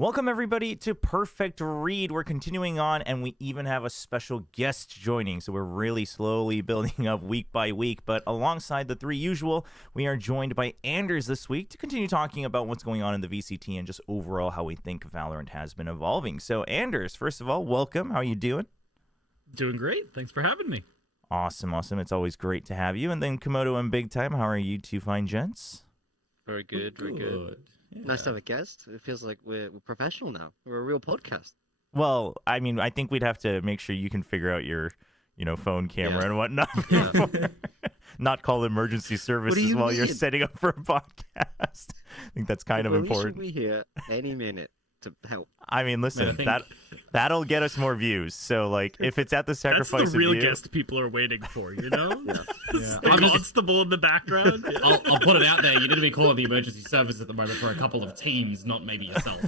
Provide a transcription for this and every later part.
Welcome, everybody, to Perfect Read. We're continuing on, and we even have a special guest joining. So we're really slowly building up week by week. But alongside the three usual, we are joined by Anderzz this week to continue talking about what's going on in the VCT and just overall how we think Valorant has been evolving. So, Anderzz, first of all, welcome. How are you doing? Doing great. Thanks for having me. Awesome. It's always great to have you. And then Komodo and BigTime, how are you two fine gents? Very good, very good. Yeah. Nice to have a guest. It feels like we're professional now. We're a real podcast. Well, I mean, I think we'd have to make sure you can figure out your, phone camera and whatnot. Yeah. Not call emergency services while you're setting up for a podcast. I think that's kind of important. We should be here any minute to help. I mean, listen, that'll get us more views. So, like, if it's at the sacrifice that's the real of you, guest people are waiting for, Yeah. The constable in the background. Yeah. I'll put it out there. You need to be calling the emergency service at the moment for a couple of teams, not maybe yourself.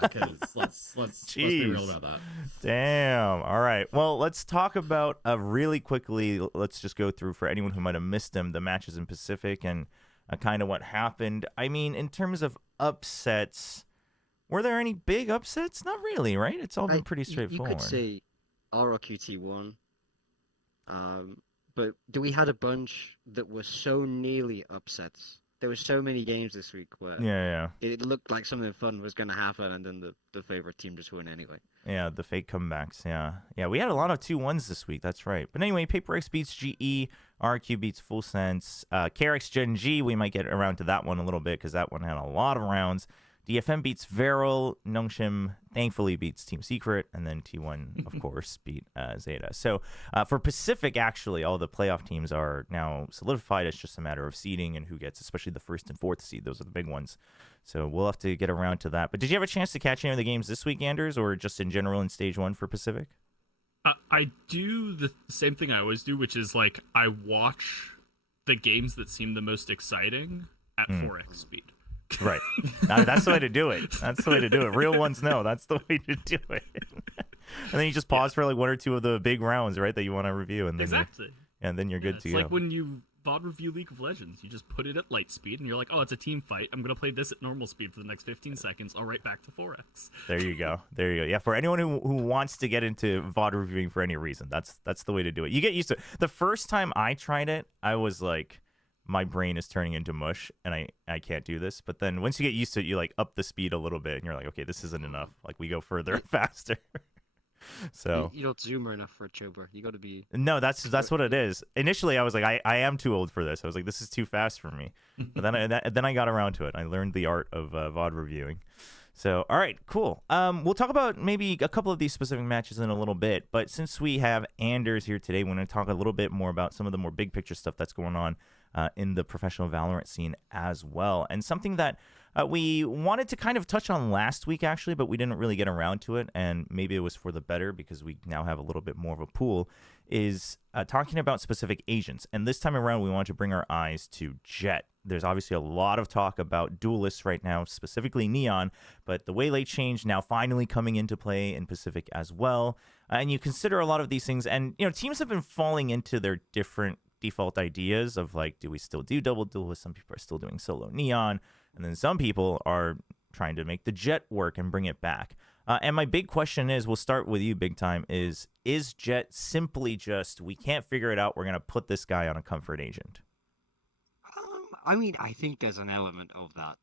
Because let's be real about that. Damn. All right. Well, let's talk about really quickly. Let's just go through for anyone who might have missed them, the matches in Pacific and kind of what happened. I mean, in terms of upsets. Were there any big upsets? Not really, right? It's all been pretty straightforward. You could say RRQT won. But we had a bunch that were so nearly upsets. There were so many games this week where it looked like something fun was going to happen, and then the favorite team just won anyway. Yeah, the fake comebacks. Yeah, we had a lot of 2-1s this week. That's right. But anyway, PaperX beats GE. RQ beats Full Sense. KRX Gen G, we might get around to that one a little bit because that one had a lot of rounds. DFM beats Veryl, Nongshim thankfully beats Team Secret, and then T1, of course, beat Zeta. So for Pacific, actually, all the playoff teams are now solidified. It's just a matter of seeding and who gets, especially the first and fourth seed. Those are the big ones. So we'll have to get around to that. But did you have a chance to catch any of the games this week, Anderzz, or just in general in Stage 1 for Pacific? I do the same thing I always do, which is, like, I watch the games that seem the most exciting at 4x speed. Right. That's the way to do it. That's the way to do it. Real ones know. That's the way to do it. And then you just pause for like one or two of the big rounds, right, that you want to review. And then then you're good to go. It's like when you VOD review League of Legends. You just put it at light speed, and you're like, oh, it's a team fight. I'm going to play this at normal speed for the next 15 seconds. I'll right back to 4x. There you go. Yeah, for anyone who wants to get into VOD reviewing for any reason, that's the way to do it. You get used to it. The first time I tried it, I was like, my brain is turning into mush and I can't do this. But then once you get used to it, you like up the speed a little bit and you're like, okay, this isn't enough. Like we go further and faster. So you don't zoomer enough for a Chobra. You got to be. No, that's what it is. Initially, I was like, I am too old for this. I was like, this is too fast for me. But then I got around to it. I learned the art of VOD reviewing. So, all right, cool. We'll talk about maybe a couple of these specific matches in a little bit. But since we have Anderzz here today, we're going to talk a little bit more about some of the more big picture stuff that's going on in the professional Valorant scene as well. And something that we wanted to kind of touch on last week, actually, but we didn't really get around to it. And maybe it was for the better because we now have a little bit more of a pool, is talking about specific agents. And this time around, we want to bring our eyes to Jett. There's obviously a lot of talk about duelists right now, specifically Neon, but the Waylay change now finally coming into play in Pacific as well. And you consider a lot of these things, and teams have been falling into their different default ideas of like, do we still do double duelists? Some people are still doing solo Neon, and then some people are trying to make the Jett work and bring it back. And my big question is, we'll start with you, BigTime, is Jett simply just, we can't figure it out, we're going to put this guy on a comfort agent? I mean, I think there's an element of that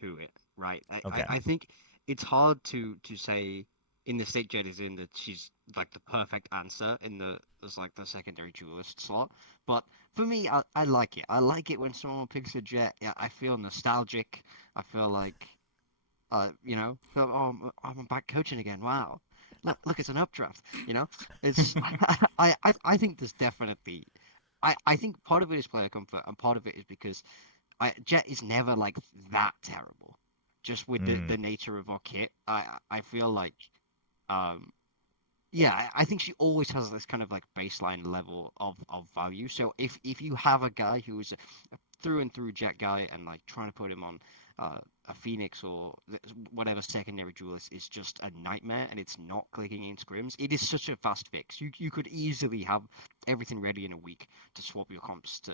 to it, right? I think it's hard to say in the state Jett is in that she's like the perfect answer as like the secondary duelist slot. But for me, I like it. I like it when someone picks a Jett. Yeah, I feel nostalgic. I feel like, I'm back coaching again. Wow. Look, it's an updraft. It's I think there's definitely. I think part of it is player comfort, and part of it is because Jett is never like that terrible. Just with the nature of our kit, I feel like, I think she always has this kind of like baseline level of value. So if you have a guy who is a through and through Jett guy and like trying to put him on a Phoenix or whatever secondary duelist is just a nightmare and it's not clicking in scrims, it is such a fast fix. You could easily have everything ready in a week to swap your comps to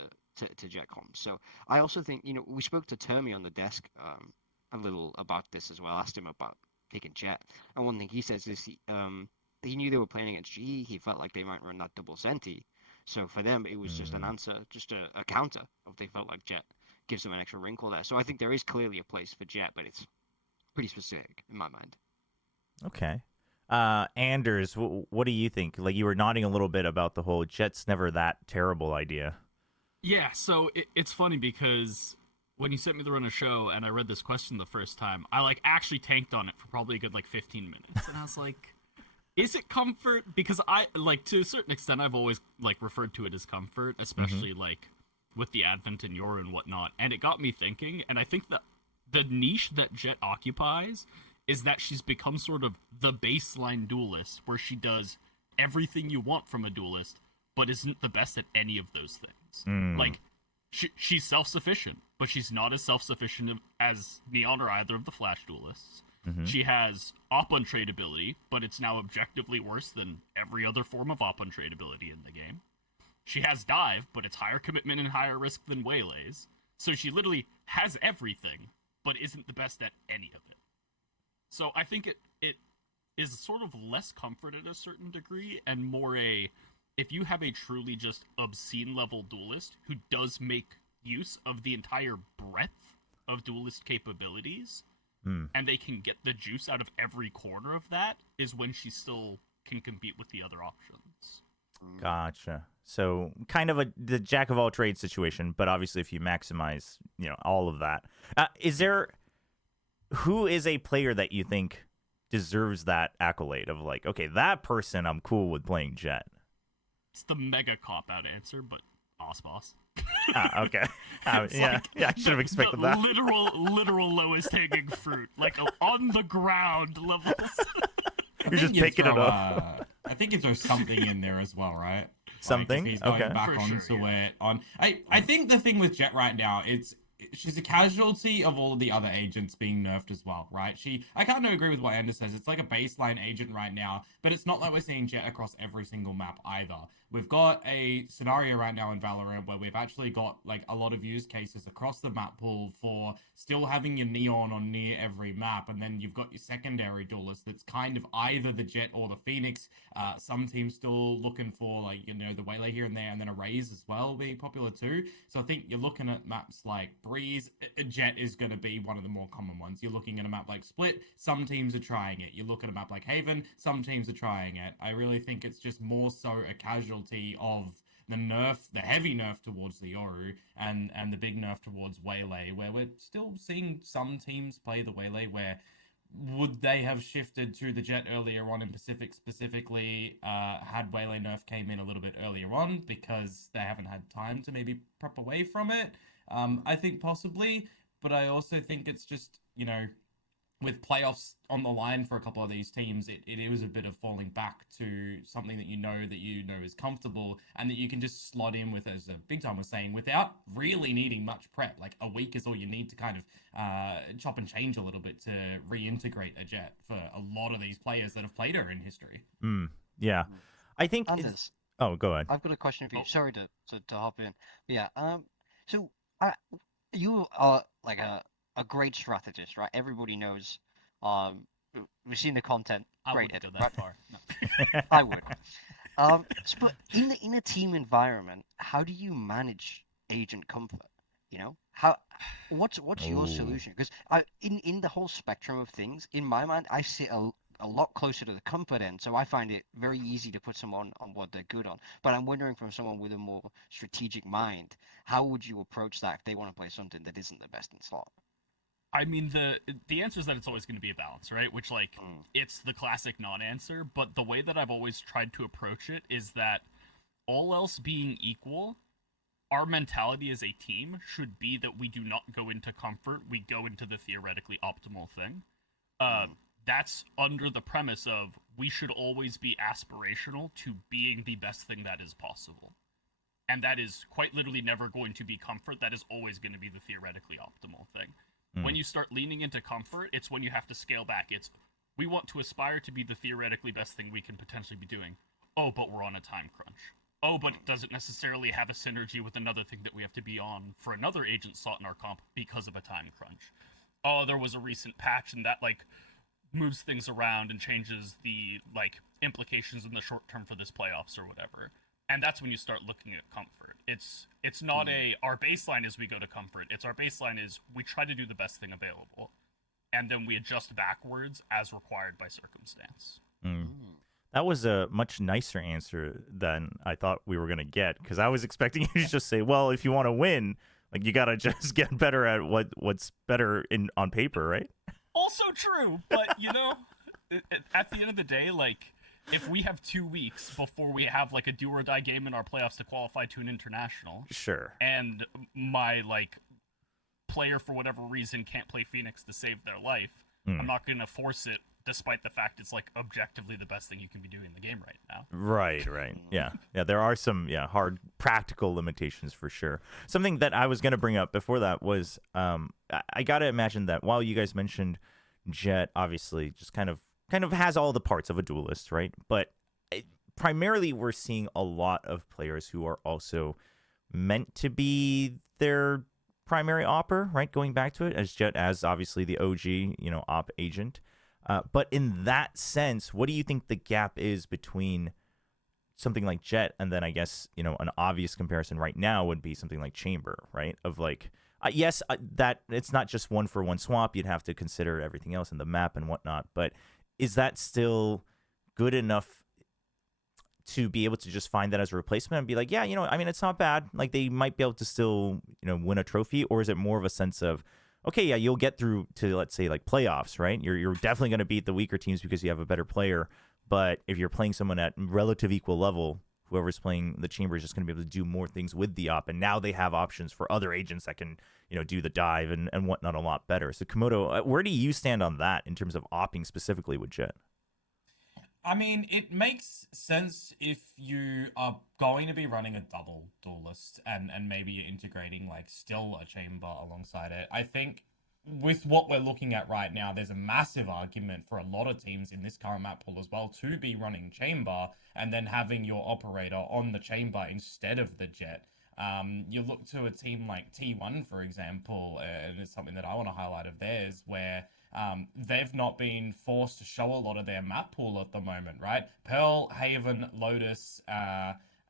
Jett comps. So I also think, we spoke to Termi on the desk a little about this as well. Asked him about taking Jett. And one thing he says is he knew they were playing against GE. He felt like they might run that double senti. So for them, it was just an answer, just a counter if they felt like Jett gives them an extra wrinkle there. So I think there is clearly a place for Jett, but it's pretty specific in my mind. Okay. Anderzz, what do you think? Like, you were nodding a little bit about the whole Jett's never that terrible idea. Yeah, so it's funny because when you sent me the run of show and I read this question the first time, I like actually tanked on it for probably a good like 15 minutes. And I was like, is it comfort? Because I like, to a certain extent, I've always like referred to it as comfort, especially like with the advent in Yoru and whatnot. And it got me thinking, and I think that the niche that Jett occupies is that she's become sort of the baseline duelist, where she does everything you want from a duelist, but isn't the best at any of those things. Like, she's self-sufficient, but she's not as self-sufficient as Neon or either of the Flash duelists. She has op untradeability, but it's now objectively worse than every other form of op untradeability in the game. She has dive, but it's higher commitment and higher risk than waylays. So she literally has everything, but isn't the best at any of it. So I think it is sort of less comfort at a certain degree, and more if you have a truly just obscene level duelist who does make use of the entire breadth of duelist capabilities, and they can get the juice out of every corner of that, is when she still can compete with the other options. Gotcha. So kind of the jack of all trades situation, but obviously if you maximize, all of that. Who is a player that you think deserves that accolade of like, okay, that person I'm cool with playing Jett? It's the mega cop-out answer, but Boss. Okay. Yeah, I should have expected that. Literal lowest hanging fruit, like on the ground levels. You're just picking it up. I think you throw something in there as well, right? Something? Like, he's going okay. back For onto sure, yeah. it. I think the thing with Jett right now, she's a casualty of all of the other agents being nerfed as well, right? I kind of agree with what Anderzz says. It's like a baseline agent right now, but it's not like we're seeing Jett across every single map either. We've got a scenario right now in Valorant where we've actually got like a lot of use cases across the map pool for still having your Neon on near every map, and then you've got your secondary duelist that's kind of either the Jett or the Phoenix. Some teams still looking for like, the Waylay here and there, and then a Raze as well being popular too. So I think you're looking at maps like Breeze. Jett is going to be one of the more common ones. You're looking at a map like Split. Some teams are trying it. You look at a map like Haven. Some teams are trying it. I really think it's just more so a casualty of the heavy nerf towards the Yoru and the big nerf towards Waylay, where we're still seeing some teams play the Waylay where would they have shifted to the Jett earlier on in Pacific specifically had Waylay nerf came in a little bit earlier on because they haven't had time to maybe prep away from it? I think possibly, but I also think it's just, with playoffs on the line for a couple of these teams, it was a bit of falling back to something that you know is comfortable and that you can just slot in with, as BigTime was saying, without really needing much prep. Like a week is all you need to kind of chop and change a little bit to reintegrate a Jett for a lot of these players that have played her in history. Yeah. I think... Anderzz, Oh, go ahead. I've got a question for you. Sorry to hop in. But yeah, so you are like a great strategist, right? Everybody knows. We've seen the content. I Great wouldn't edit, go that far. No. I would. But in a team environment, how do you manage agent comfort? What's your solution? Because in the whole spectrum of things, in my mind, I sit a lot closer to the comfort end, so I find it very easy to put someone on what they're good on. But I'm wondering, from someone with a more strategic mind, how would you approach that if they want to play something that isn't the best in slot? I mean, the answer is that it's always going to be a balance, right? Which, like, it's the classic non-answer, but the way that I've always tried to approach it is that all else being equal, our mentality as a team should be that we do not go into comfort, we go into the theoretically optimal thing. That's under the premise of we should always be aspirational to being the best thing that is possible. And that is quite literally never going to be comfort, that is always going to be the theoretically optimal thing. When you start leaning into comfort, it's when you have to scale back. It's, we want to aspire to be the theoretically best thing we can potentially be doing. Oh, but we're on a time crunch. Oh, but it doesn't necessarily have a synergy with another thing that we have to be on for another agent slot in our comp because of a time crunch. Oh, there was a recent patch and that, like, moves things around and changes the like implications in the short term for this playoffs or whatever. And that's when you start looking at comfort. It's not our baseline is we go to comfort. It's our baseline is we try to do the best thing available, and then we adjust backwards as required by circumstance. That was a much nicer answer than I thought we were going to get, because I was expecting you to just say, well, if you want to win, like, you got to just get better at what's better on paper, right? Also true, but, you know, at the end of the day, like, if we have 2 weeks before we have, like, a do-or-die game in our playoffs to qualify to an international, sure, and my, like, player, for whatever reason, can't play Phoenix to save their life, I'm not going to force it, despite the fact it's like objectively the best thing you can be doing in the game right now. Right. Yeah. There are some hard practical limitations for sure. Something that I was going to bring up before that was I got to imagine that while you guys mentioned Jett, obviously just kind of has all the parts of a duelist, right? But primarily we're seeing a lot of players who are also meant to be their primary OPer, right? Going back to it, as Jett, as obviously the OG, op agent. But in that sense, what do you think the gap is between something like Jett and then I guess, an obvious comparison right now would be something like Chamber, right? Of like, yes, that it's not just 1-for-1 swap. You'd have to consider everything else in the map and whatnot. But is that still good enough to be able to just find that as a replacement and be like, yeah, it's not bad. Like, they might be able to still, win a trophy? Or is it more of a sense of, okay, yeah, you'll get through to, let's say, like playoffs, right? You're definitely going to beat the weaker teams because you have a better player. But if you're playing someone at relative equal level, whoever's playing the Chamber is just going to be able to do more things with the op. And now they have options for other agents that can, do the dive and whatnot a lot better. So Komodo, where do you stand on that in terms of opping specifically with Jett? I mean, it makes sense if you are going to be running a double duelist and maybe you're integrating like still a Chamber alongside it. I think with what we're looking at right now, there's a massive argument for a lot of teams in this current map pool as well to be running Chamber and then having your operator on the Chamber instead of the Jett. You look to a team like T1, for example, and it's something that I want to highlight of theirs, where they've not been forced to show a lot of their map pool at the moment, right? Pearl, Haven, Lotus,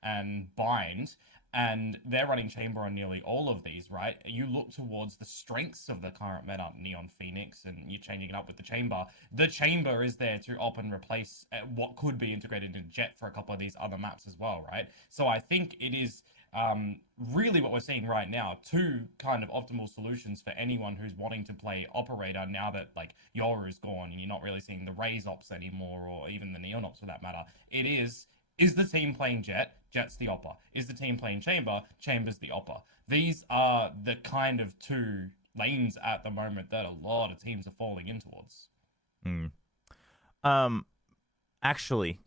and Bind, and they're running Chamber on nearly all of these, right? You look towards the strengths of the current meta, Neon Phoenix, and you're changing it up with the Chamber. The Chamber is there to op and replace what could be integrated into Jett for a couple of these other maps as well, right? So I think it is really what we're seeing right now, two kind of optimal solutions for anyone who's wanting to play operator now that like Yoru is gone and you're not really seeing the Raze ops anymore, or even the Neon ops for that matter. It is the team playing Jett? Jett's the OPer. Is the team playing Chamber? Chamber's the OPer. These are the kind of two lanes at the moment that a lot of teams are falling in towards. Actually,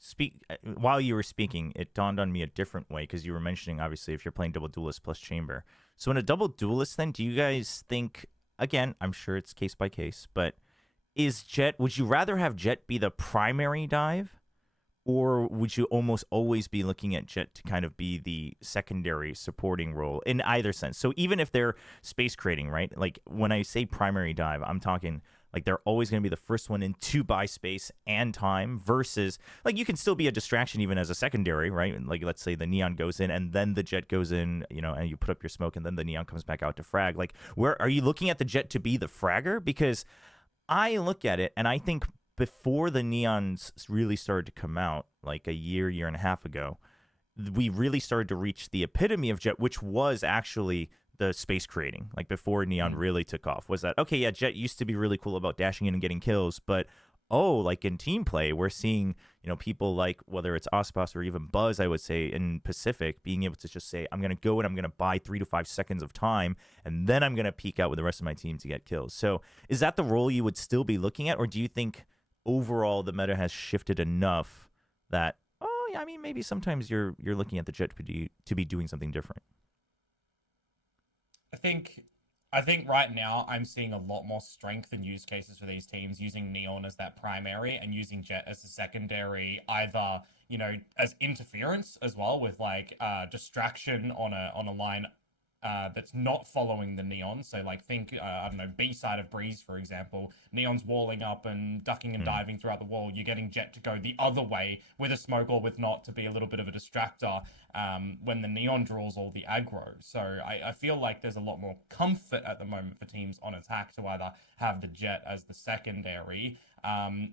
while you were speaking, it dawned on me a different way, because you were mentioning, obviously, if you're playing double duelist plus Chamber. So in a double duelist, then, do you guys think, again, I'm sure it's case by case, but would you rather have Jett be the primary dive, or would you almost always be looking at Jett to kind of be the secondary supporting role in either sense? So even if they're space creating, right? Like, when I say primary dive, I'm talking like they're always going to be the first one in to buy space and time, versus like you can still be a distraction even as a secondary, right? Like, let's say the Neon goes in and then the Jett goes in, and you put up your smoke and then the Neon comes back out to frag. Like, where are you looking at the Jett to be the fragger? Because I look at it and I think before the Neons really started to come out, like a year and a half ago, we really started to reach the epitome of Jett, which was actually the space creating. Like, before Neon really took off, was that, okay, yeah, Jett used to be really cool about dashing in and getting kills, but like in team play, we're seeing, people like, whether it's Ospas or even Buzz, I would say, in Pacific, being able to just say, I'm going to go and I'm going to buy 3 to 5 seconds of time, and then I'm going to peek out with the rest of my team to get kills. So is that the role you would still be looking at, or do you think overall the meta has shifted enough that, maybe sometimes you're looking at the Jett to be doing something different? I think right now I'm seeing a lot more strength and use cases for these teams using Neon as that primary and using Jett as a secondary, either, as interference as well, with like distraction on a line that's not following the Neon. So like think I don't know, B side of Breeze, for example. Neon's walling up and ducking and diving throughout the wall. You're getting Jett to go the other way with a smoke or with not to be a little bit of a distractor when the Neon draws all the aggro. So I feel like there's a lot more comfort at the moment for teams on attack to either have the Jett as the secondary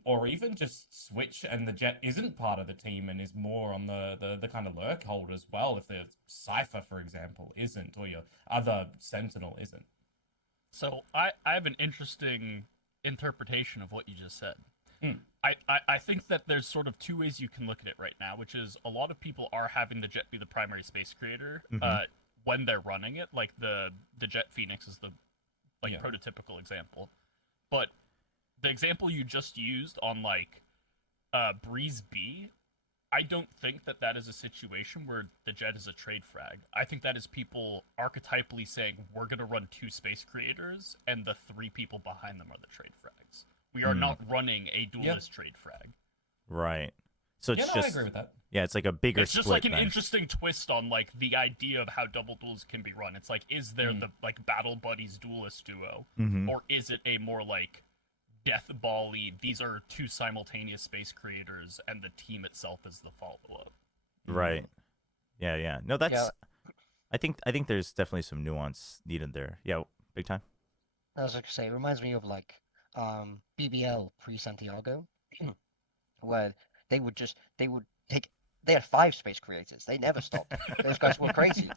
or even just switch and the Jett isn't part of the team and is more on the kind of lurk hold as well. If the Cypher, for example, isn't, or your other Sentinel isn't. So I have an interesting interpretation of what you just said. I think that there's sort of two ways you can look at it right now, which is a lot of people are having the Jett be the primary space creator when they're running it. Like the Jett Phoenix is the prototypical example. But the example you just used on like Breeze B, I don't think that that is a situation where the Jett is a trade frag. I think that is people archetypally saying, we're going to run 2 space creators, and the 3 people behind them are the trade frags. We are not running a duelist trade frag. Right. So it's I agree with that. Yeah, it's like a bigger It's just split like an then. interesting twist on like the idea of how double duels can be run. It's like, is there the like battle buddies duelist duo, or is it a more like death ball-y, these are 2 simultaneous space creators and the team itself is the follow-up? Right. Yeah. No, that's. I think there's definitely some nuance needed there. Yeah, big time. I was like to say, it reminds me of like BBL pre-Santiago, where they had 5 space creators. They never stopped. Those guys were crazy,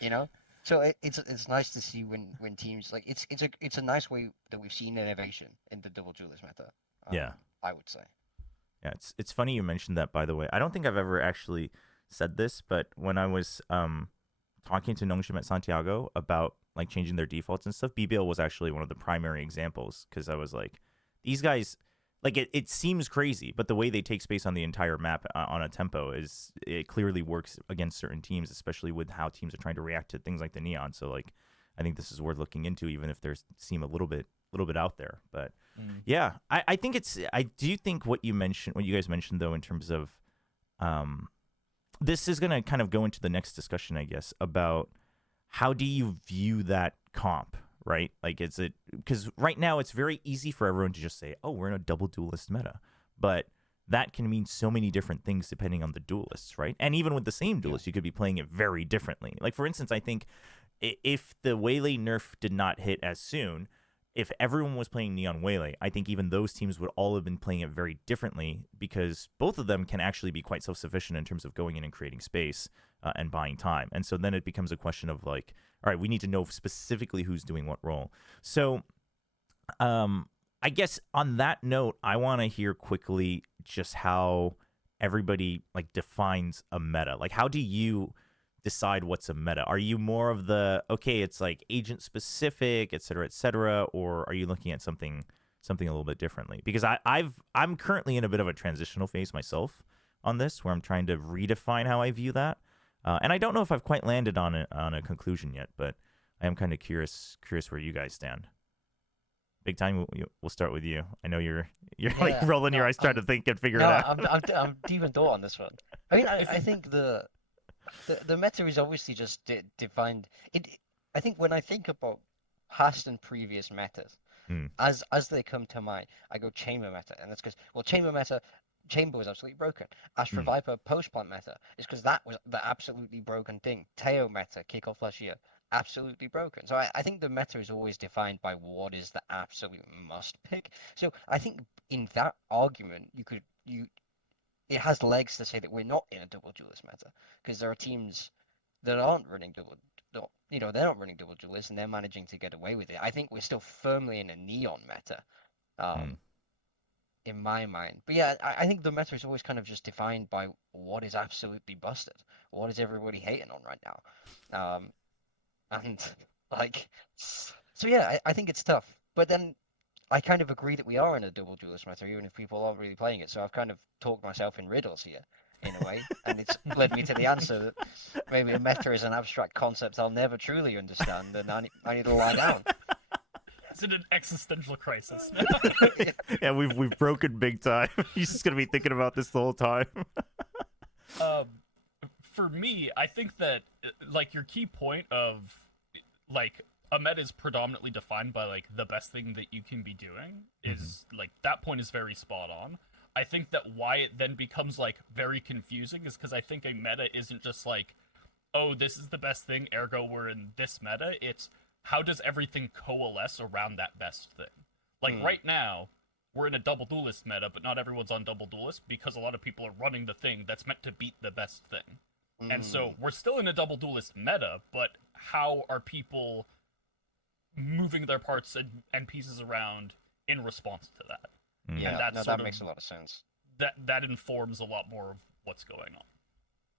you know. So it's nice to see when teams like it's a nice way that we've seen innovation in the double duelist meta. Yeah, I would say. Yeah, it's funny you mentioned that, by the way. I don't think I've ever actually said this, but when I was talking to Nongshim at Santiago about like changing their defaults and stuff, BBL was actually one of the primary examples, because I was like, these guys, like it seems crazy, but the way they take space on the entire map on a tempo it clearly works against certain teams, especially with how teams are trying to react to things like the Neon. So like, I think this is worth looking into, even if there's seem a little bit out there. But yeah, I think I do think what you guys mentioned though, in terms of this is gonna kind of go into the next discussion, I guess, about how do you view that comp, right? Like, is it, because right now it's very easy for everyone to just say, oh, we're in a double duelist meta, but that can mean so many different things depending on the duelists, right? And even with the same duelist, you could be playing it very differently. Like, for instance, I think if the Waylay nerf did not hit as soon, if everyone was playing Neon Waylay, I think even those teams would all have been playing it very differently, because both of them can actually be quite self-sufficient in terms of going in and creating space and buying time. And so then it becomes a question of like, all right, we need to know specifically who's doing what role. So I guess on that note, I want to hear quickly just how everybody like defines a meta. Like, how do you decide what's a meta? Are you more of the, okay, it's like agent specific, et cetera, or are you looking at something a little bit differently? Because I'm currently in a bit of a transitional phase myself on this, where I'm trying to redefine how I view that, and I don't know if I've quite landed on a conclusion yet, but I am kind of curious where you guys stand. Big Time, we'll start with you. I know you're like rolling your eyes trying to think and figure it out. I'm deep in thought on this one. I mean, I think the meta is obviously just defined. I think when I think about past and previous metas, as they come to mind, I go chamber meta, and that's because chamber was absolutely broken. Astra Viper post plant meta is because that was the absolutely broken thing. Teo meta kickoff last year, absolutely broken. So I think the meta is always defined by what is the absolute must pick. So I think in that argument, it has legs to say that we're not in a double duelist meta, because there are teams that aren't running they're not running double duelists and they're managing to get away with it. I think we're still firmly in a Neon meta, in my mind. But yeah, I think the meta is always kind of just defined by what is absolutely busted, what is everybody hating on right now, and like, so yeah, I think it's tough. But then I kind of agree that we are in a double duelist meta, even if people aren't really playing it. So I've kind of talked myself in riddles here, in a way, and it's led me to the answer that maybe a meta is an abstract concept I'll never truly understand, and I need to lie down. Is it an existential crisis? Yeah, we've broken Big Time. He's just gonna be thinking about this the whole time. for me, I think that like your key point of like a meta is predominantly defined by like the best thing that you can be doing is like that point is very spot on. I think that why it then becomes like very confusing is because I think a meta isn't just like, oh, this is the best thing, ergo we're in this meta. It's how does everything coalesce around that best thing? Like right now, we're in a double duelist meta, but not everyone's on double duelist because a lot of people are running the thing that's meant to beat the best thing. And so we're still in a double duelist meta, but how are people moving their parts and pieces around in response to that? Yeah, And that's no, sort that of, makes a lot of sense. that informs a lot more of what's going on.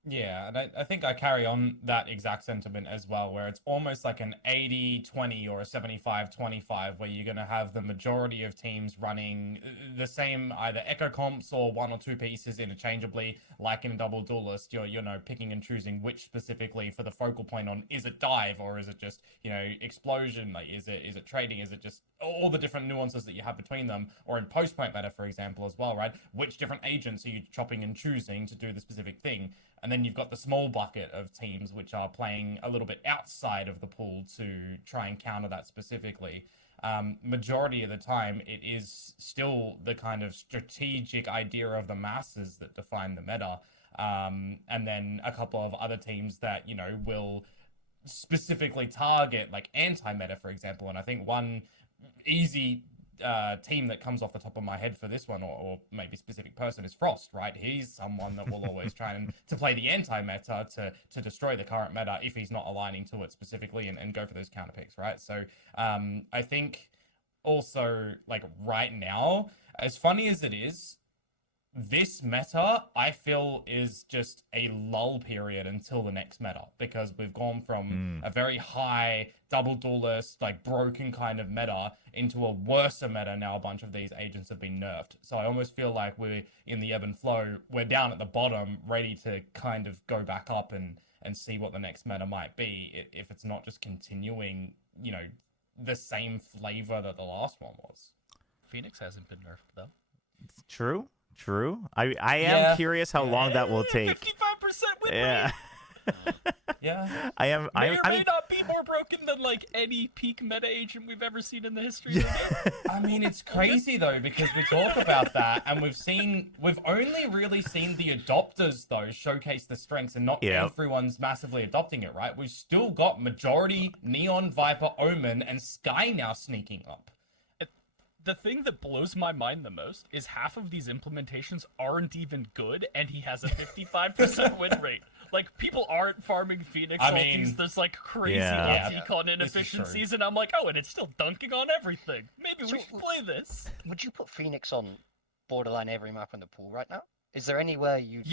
Yeah, and I think I carry on that exact sentiment as well, where it's almost like an 80-20 or a 75-25, where you're going to have the majority of teams running the same either echo comps or one or two pieces interchangeably, like in a double duelist. You're picking and choosing which specifically for the focal point on, is it dive or is it just, explosion? Like, is it trading? Is it just all the different nuances that you have between them? Or in post-point meta, for example, as well, right? Which different agents are you chopping and choosing to do the specific thing? And then you've got the small bucket of teams which are playing a little bit outside of the pool to try and counter that specifically. Majority of the time, it is still the kind of strategic idea of the masses that define the meta. And then a couple of other teams that, will specifically target like anti-meta, for example. And I think one easy team that comes off the top of my head for this one, or maybe specific person, is Frost, right? He's someone that will always try to play the anti-meta to destroy the current meta if he's not aligning to it specifically and go for those counter picks, right? So I think also, like, right now, as funny as it is, this meta, I feel, is just a lull period until the next meta, because we've gone from a very high double duelist, like broken kind of meta into a worser meta now. A bunch of these agents have been nerfed. So I almost feel like we're in the ebb and flow. We're down at the bottom, ready to kind of go back up and see what the next meta might be, if it's not just continuing, the same flavor that the last one was. Phoenix hasn't been nerfed though. It's true. I am curious how long that will take. 55% win Yeah. Yeah. I am. may or I may mean, not be more broken than like any peak meta agent we've ever seen in the history of the game. I mean, it's crazy though, because we talk about that and we've only really seen the adopters though showcase the strengths, and not everyone's massively adopting it, right? We've still got majority Neon, Viper, Omen, and Sky now sneaking up. The thing that blows my mind the most is half of these implementations aren't even good, and he has a 55% win rate. Like, people aren't farming Phoenix ultis. There's like crazy econ inefficiencies, and I'm like, oh, and it's still dunking on everything. Maybe we should play this. Would you put Phoenix on borderline every map in the pool right now? Is there anywhere you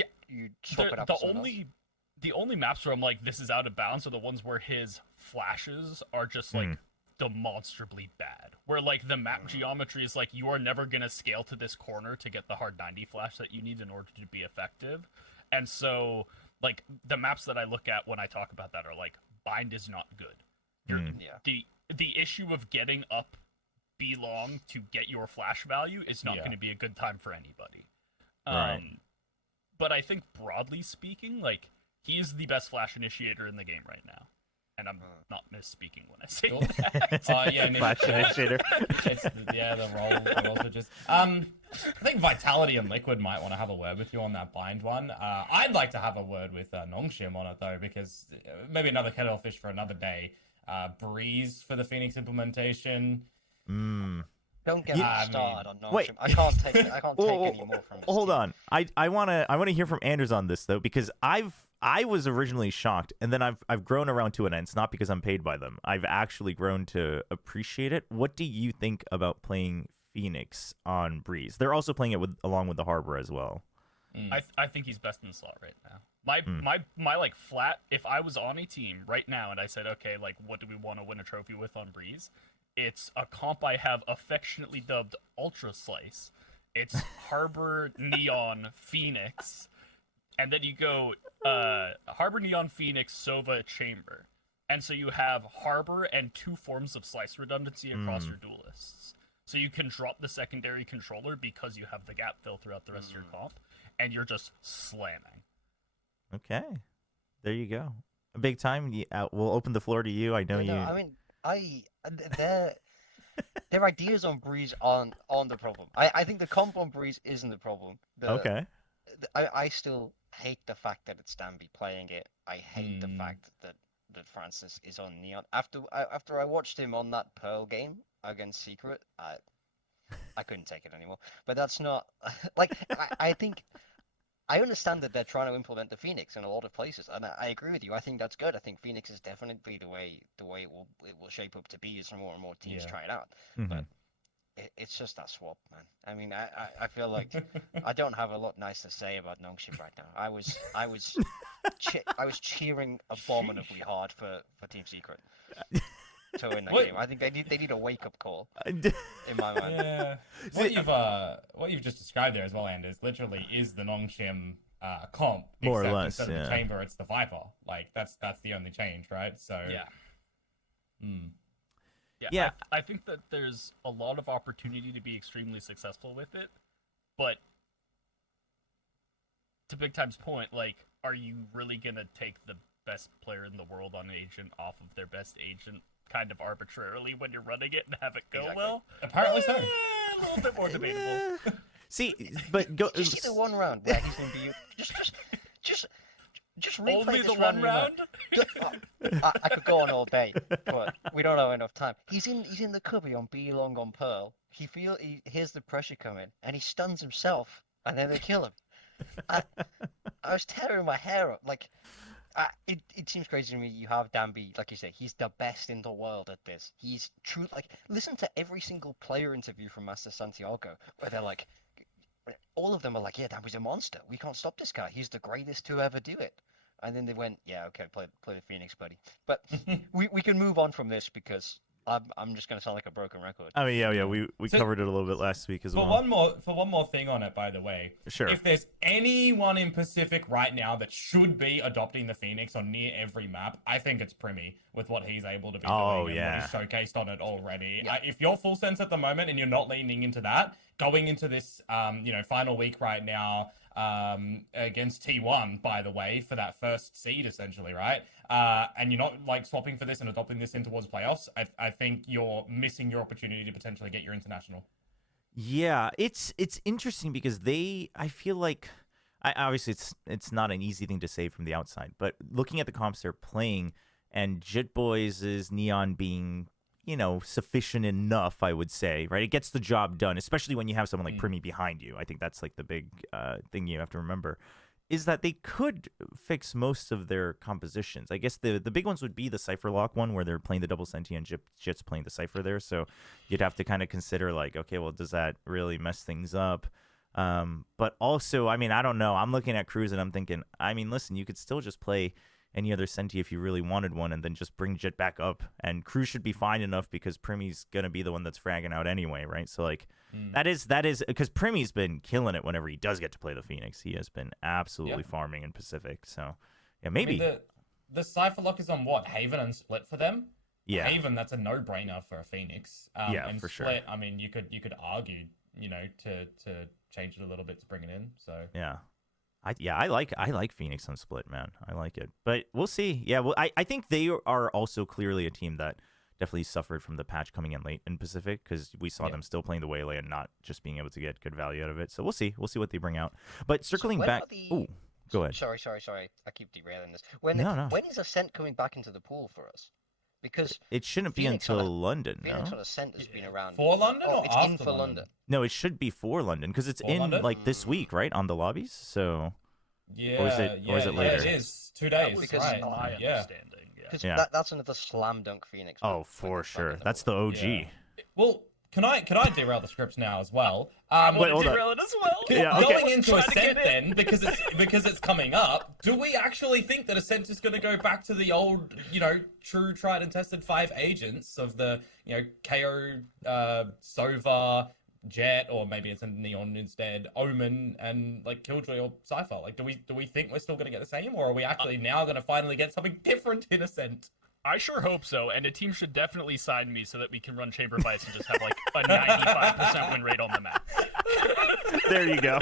swap it up? The only maps where I'm like, this is out of bounds are the ones where his flashes are just like demonstrably bad, where like the map geometry is like, you are never gonna scale to this corner to get the hard 90 flash that you need in order to be effective. And so like the maps that I look at when I talk about that are like, bind is not good. The issue of getting up B long to get your flash value is not going to be a good time for anybody. But I think broadly speaking, like, he is the best flash initiator in the game right now. And I'm not misspeaking when I say that. Flash initiator. The roles are just... I think Vitality and Liquid might want to have a word with you on that bind one. I'd like to have a word with Nongshim on it, though, because maybe another kettlefish for another day. Breeze for the Phoenix implementation. Don't get me started on Nongshim. Wait. I can't take any more from this. Hold on. I wanna hear from Anderzz on this though, because I was originally shocked, and then I've grown around to it, and it's not because I'm paid by them. I've actually grown to appreciate it. What do you think about playing Phoenix on Breeze? They're also playing it along with the Harbor as well. I think he's best in the slot right now. My like flat, if I was on a team right now and I said, okay, like, what do we want to win a trophy with on Breeze? It's a comp I have affectionately dubbed Ultra Slice. It's Harbor, Neon, Phoenix, and then you go Harbor, Neon, Phoenix, Sova, Chamber. And so you have Harbor and 2 forms of slice redundancy across your duelists. So you can drop the secondary controller because you have the gap fill throughout the rest of your comp, and you're just slamming. Okay. There you go. Big time. We'll open the floor to you. I know you. I mean, their ideas on Breeze aren't the problem. I think the comp on Breeze isn't the problem. Okay. I still hate the fact that it's Danby playing it. I hate the fact that Francis is on Neon. After I watched him on that Pearl game against Secret, I couldn't take it anymore. But that's not like I think I understand that they're trying to implement the Phoenix in a lot of places, and I agree with you. I think that's good. I think Phoenix is definitely the way it will shape up to be as more and more teams try it out. But it's just that swap, man. I mean, I feel like I don't have a lot nice to say about Nongshim right now. I was cheering abominably hard for Team Secret to win that game. I think they need a wake up call in my mind. Yeah. What you've just described there as well, Anders, literally is the Nongshim comp. More or except less, instead of the Chamber, it's the Viper. Like that's the only change, right? So Yeah, I think that there's a lot of opportunity to be extremely successful with it, but to Big Time's point, like, are you really gonna take the best player in the world on an agent off of their best agent kind of arbitrarily when you're running it and have it go well? Apparently so. A little bit more debatable. See, but go. Just see the one round where he's gonna be just replay Only this the one round? I could go on all day, but we don't have enough time. He's in the cubby on B long on Pearl. He hears the pressure coming, and he stuns himself, and then they kill him. I was tearing my hair up. Like, it seems crazy to me. You have Danby, like you say, he's the best in the world at this. He's true. Like, listen to every single player interview from Master Santiago, where they're like, all of them are like, yeah, Danby's a monster. We can't stop this guy. He's the greatest to ever do it. And then they went, yeah, okay, play the Phoenix, buddy. But we can move on from this because I'm just gonna sound like a broken record. I mean, yeah, we covered it a little bit last week as well. For one more thing on it, by the way. Sure. If there's anyone in Pacific right now that should be adopting the Phoenix on near every map, I think it's Primi with what he's able to be doing and what he's showcased on it already. Yeah. If you're full sense at the moment and you're not leaning into that, going into this final week right now against T1, by the way, for that first seed essentially, right? And you're not like swapping for this and adopting this in towards playoffs, I think you're missing your opportunity to potentially get your international. Yeah, it's interesting because I feel like obviously it's not an easy thing to say from the outside, but looking at the comps they're playing and Jett Boys' Neon being, sufficient enough, I would say, right? It gets the job done, especially when you have someone like Primi behind you. I think that's like the big thing you have to remember, is that they could fix most of their compositions. I guess the big ones would be the Cypher Lock one, where they're playing the double Senti and Jett's playing the Cypher there. So you'd have to kind of consider like, okay, well, does that really mess things up? But also, I mean, I don't know. I'm looking at Cruz and I'm thinking, I mean, listen, you could still just play any other Senti if you really wanted one, and then just bring Jett back up, and Cruz should be fine enough because Primi's gonna be the one that's fragging out anyway, right? So like that is because Primi's been killing it whenever he does get to play the Phoenix. He has been absolutely farming in Pacific. So yeah, maybe I mean, the Cypher Lock is on what, Haven and Split for them? Yeah, Haven, that's a no-brainer for a Phoenix. And for Split, sure. I mean, you could argue, to change it a little bit to bring it in. So yeah. I like Phoenix on Split, man. I like it, but we'll see. Yeah, well, I think they are also clearly a team that definitely suffered from the patch coming in late in Pacific, because we saw them still playing the Waylay and not just being able to get good value out of it. So we'll see what they bring out. But circling back, go ahead. Sorry. I keep derailing this. When is Ascent coming back into the pool for us? Because it shouldn't be until London. Phoenix no? on Ascent has been around for London, or it's after in for London. No, it should be for London because it's in London? like this week, right, on the lobbies. So yeah, or is it later? It is 2 days, because right? My understanding. Because that's another slam dunk Phoenix. Oh, for sure. That's the OG. Yeah. Well, can I derail the scripts now as well? Wait, hold on. Derail it as well. Yeah, okay. Going into Ascent then, because it's coming up, do we actually think that Ascent is going to go back to the old, true tried and tested 5 agents of the, KO, Sova, Jett, or maybe it's a Neon instead, Omen, and like Killjoy or Cypher? Like, do we think we're still going to get the same, or are we actually now going to finally get something different in Ascent? I sure hope so, and a team should definitely sign me so that we can run Chamber Fights and just have like a 95% win rate on the map. There you go.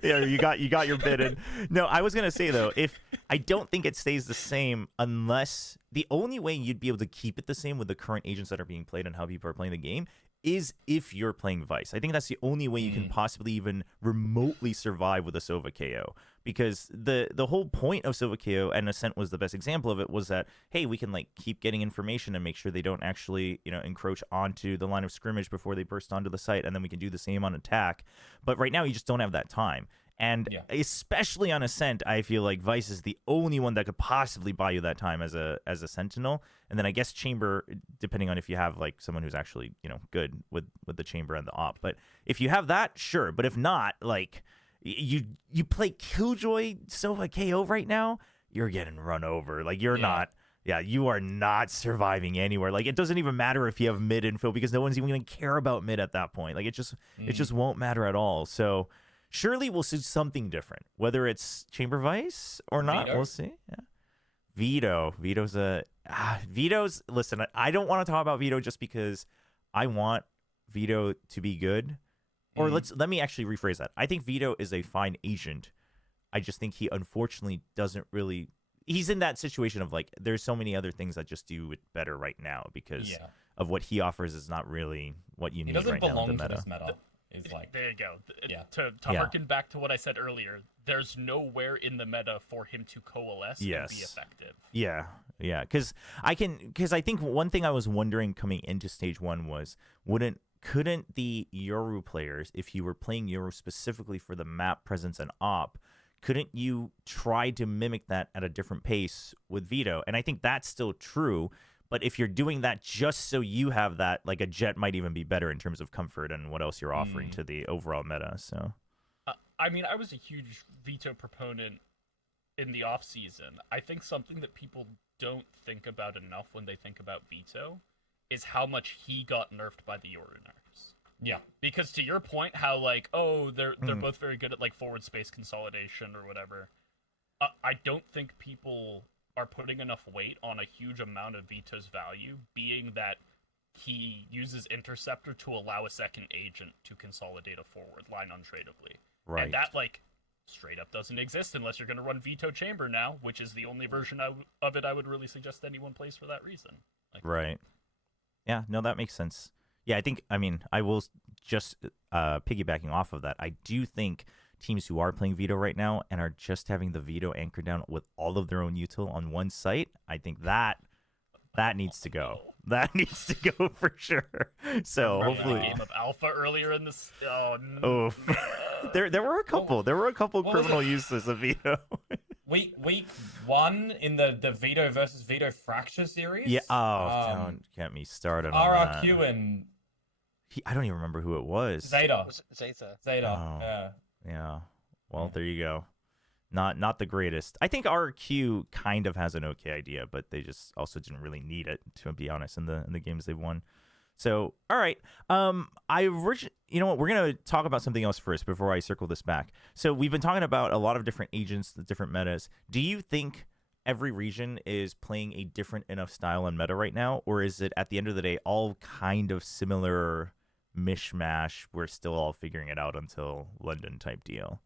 Yeah, you got your bid in. No, I was gonna say though, if I don't think it stays the same unless the only way you'd be able to keep it the same with the current agents that are being played and how people are playing the game is if you're playing Vice. I think that's the only way you can possibly even remotely survive with a Sova KO. Because the whole point of Sova KO, and Ascent was the best example of it, was that, hey, we can like keep getting information and make sure they don't actually, encroach onto the line of scrimmage before they burst onto the site, and then we can do the same on attack. But right now you just don't have that time. And especially on Ascent, I feel like Vice is the only one that could possibly buy you that time as a Sentinel. And then I guess Chamber, depending on if you have like someone who's actually, good with the Chamber and the Op. But if you have that, sure. But if not, like you play Killjoy Sova KO right now, you're getting run over. Like you're not. Yeah, you are not surviving anywhere. Like it doesn't even matter if you have mid info because no one's even going to care about mid at that point. Like it just won't matter at all. So surely we'll see something different, whether it's Chamber Vice or not. Veto. We'll see. Yeah. Veto's. Listen, I don't want to talk about Veto just because I want Veto to be good. Or let me actually rephrase that. I think Veto is a fine agent. I just think he unfortunately doesn't really. He's in that situation of like, there's so many other things that just do it better right now because of what he offers is not really what you need right now. He doesn't belong to this meta. Is like, there you go. To harken back to what I said earlier, there's nowhere in the meta for him to coalesce and be effective. Yeah. Because I think one thing I was wondering coming into stage 1 was couldn't the Yoru players, if you were playing Yoru specifically for the map presence and op, couldn't you try to mimic that at a different pace with Veto? And I think that's still true. But if you're doing that just so you have that, like a Jett might even be better in terms of comfort and what else you're offering to the overall meta. So, I mean, I was a huge Veto proponent in the off season. I think something that people don't think about enough when they think about Veto is how much he got nerfed by the Yoru nerfs. Yeah, because to your point, how like, they're both very good at like forward space consolidation or whatever. I don't think people are putting enough weight on a huge amount of Veto's value, being that he uses Interceptor to allow a second agent to consolidate a forward line untradeably. Right. And that, like, straight up doesn't exist unless you're going to run Veto Chamber now, which is the only version of it I would really suggest anyone plays for that reason. Like, right. Yeah, no, that makes sense. Yeah, I will just piggybacking off of that, I do think teams who are playing Veto right now and are just having the Veto anchored down with all of their own util on one site, I think that needs to go. That needs to go for sure. So hopefully, game of Alpha earlier in this. Oh no. There were a couple. There were a couple criminal uses of Veto. Week 1 in the Veto versus Veto Fracture series. Yeah. Don't get me started. RRQ on that. and I don't even remember who it was. Zeta. Oh. Yeah. Well, there you go. Not the greatest. I think RQ kind of has an okay idea, but they just also didn't really need it, to be honest, in the games they've won. So, all right. You know what? We're gonna talk about something else first before I circle this back. So we've been talking about a lot of different agents, the different metas. Do you think every region is playing a different enough style and meta right now, or is it at the end of the day all kind of similar mishmash? We're still all figuring it out until London type deal.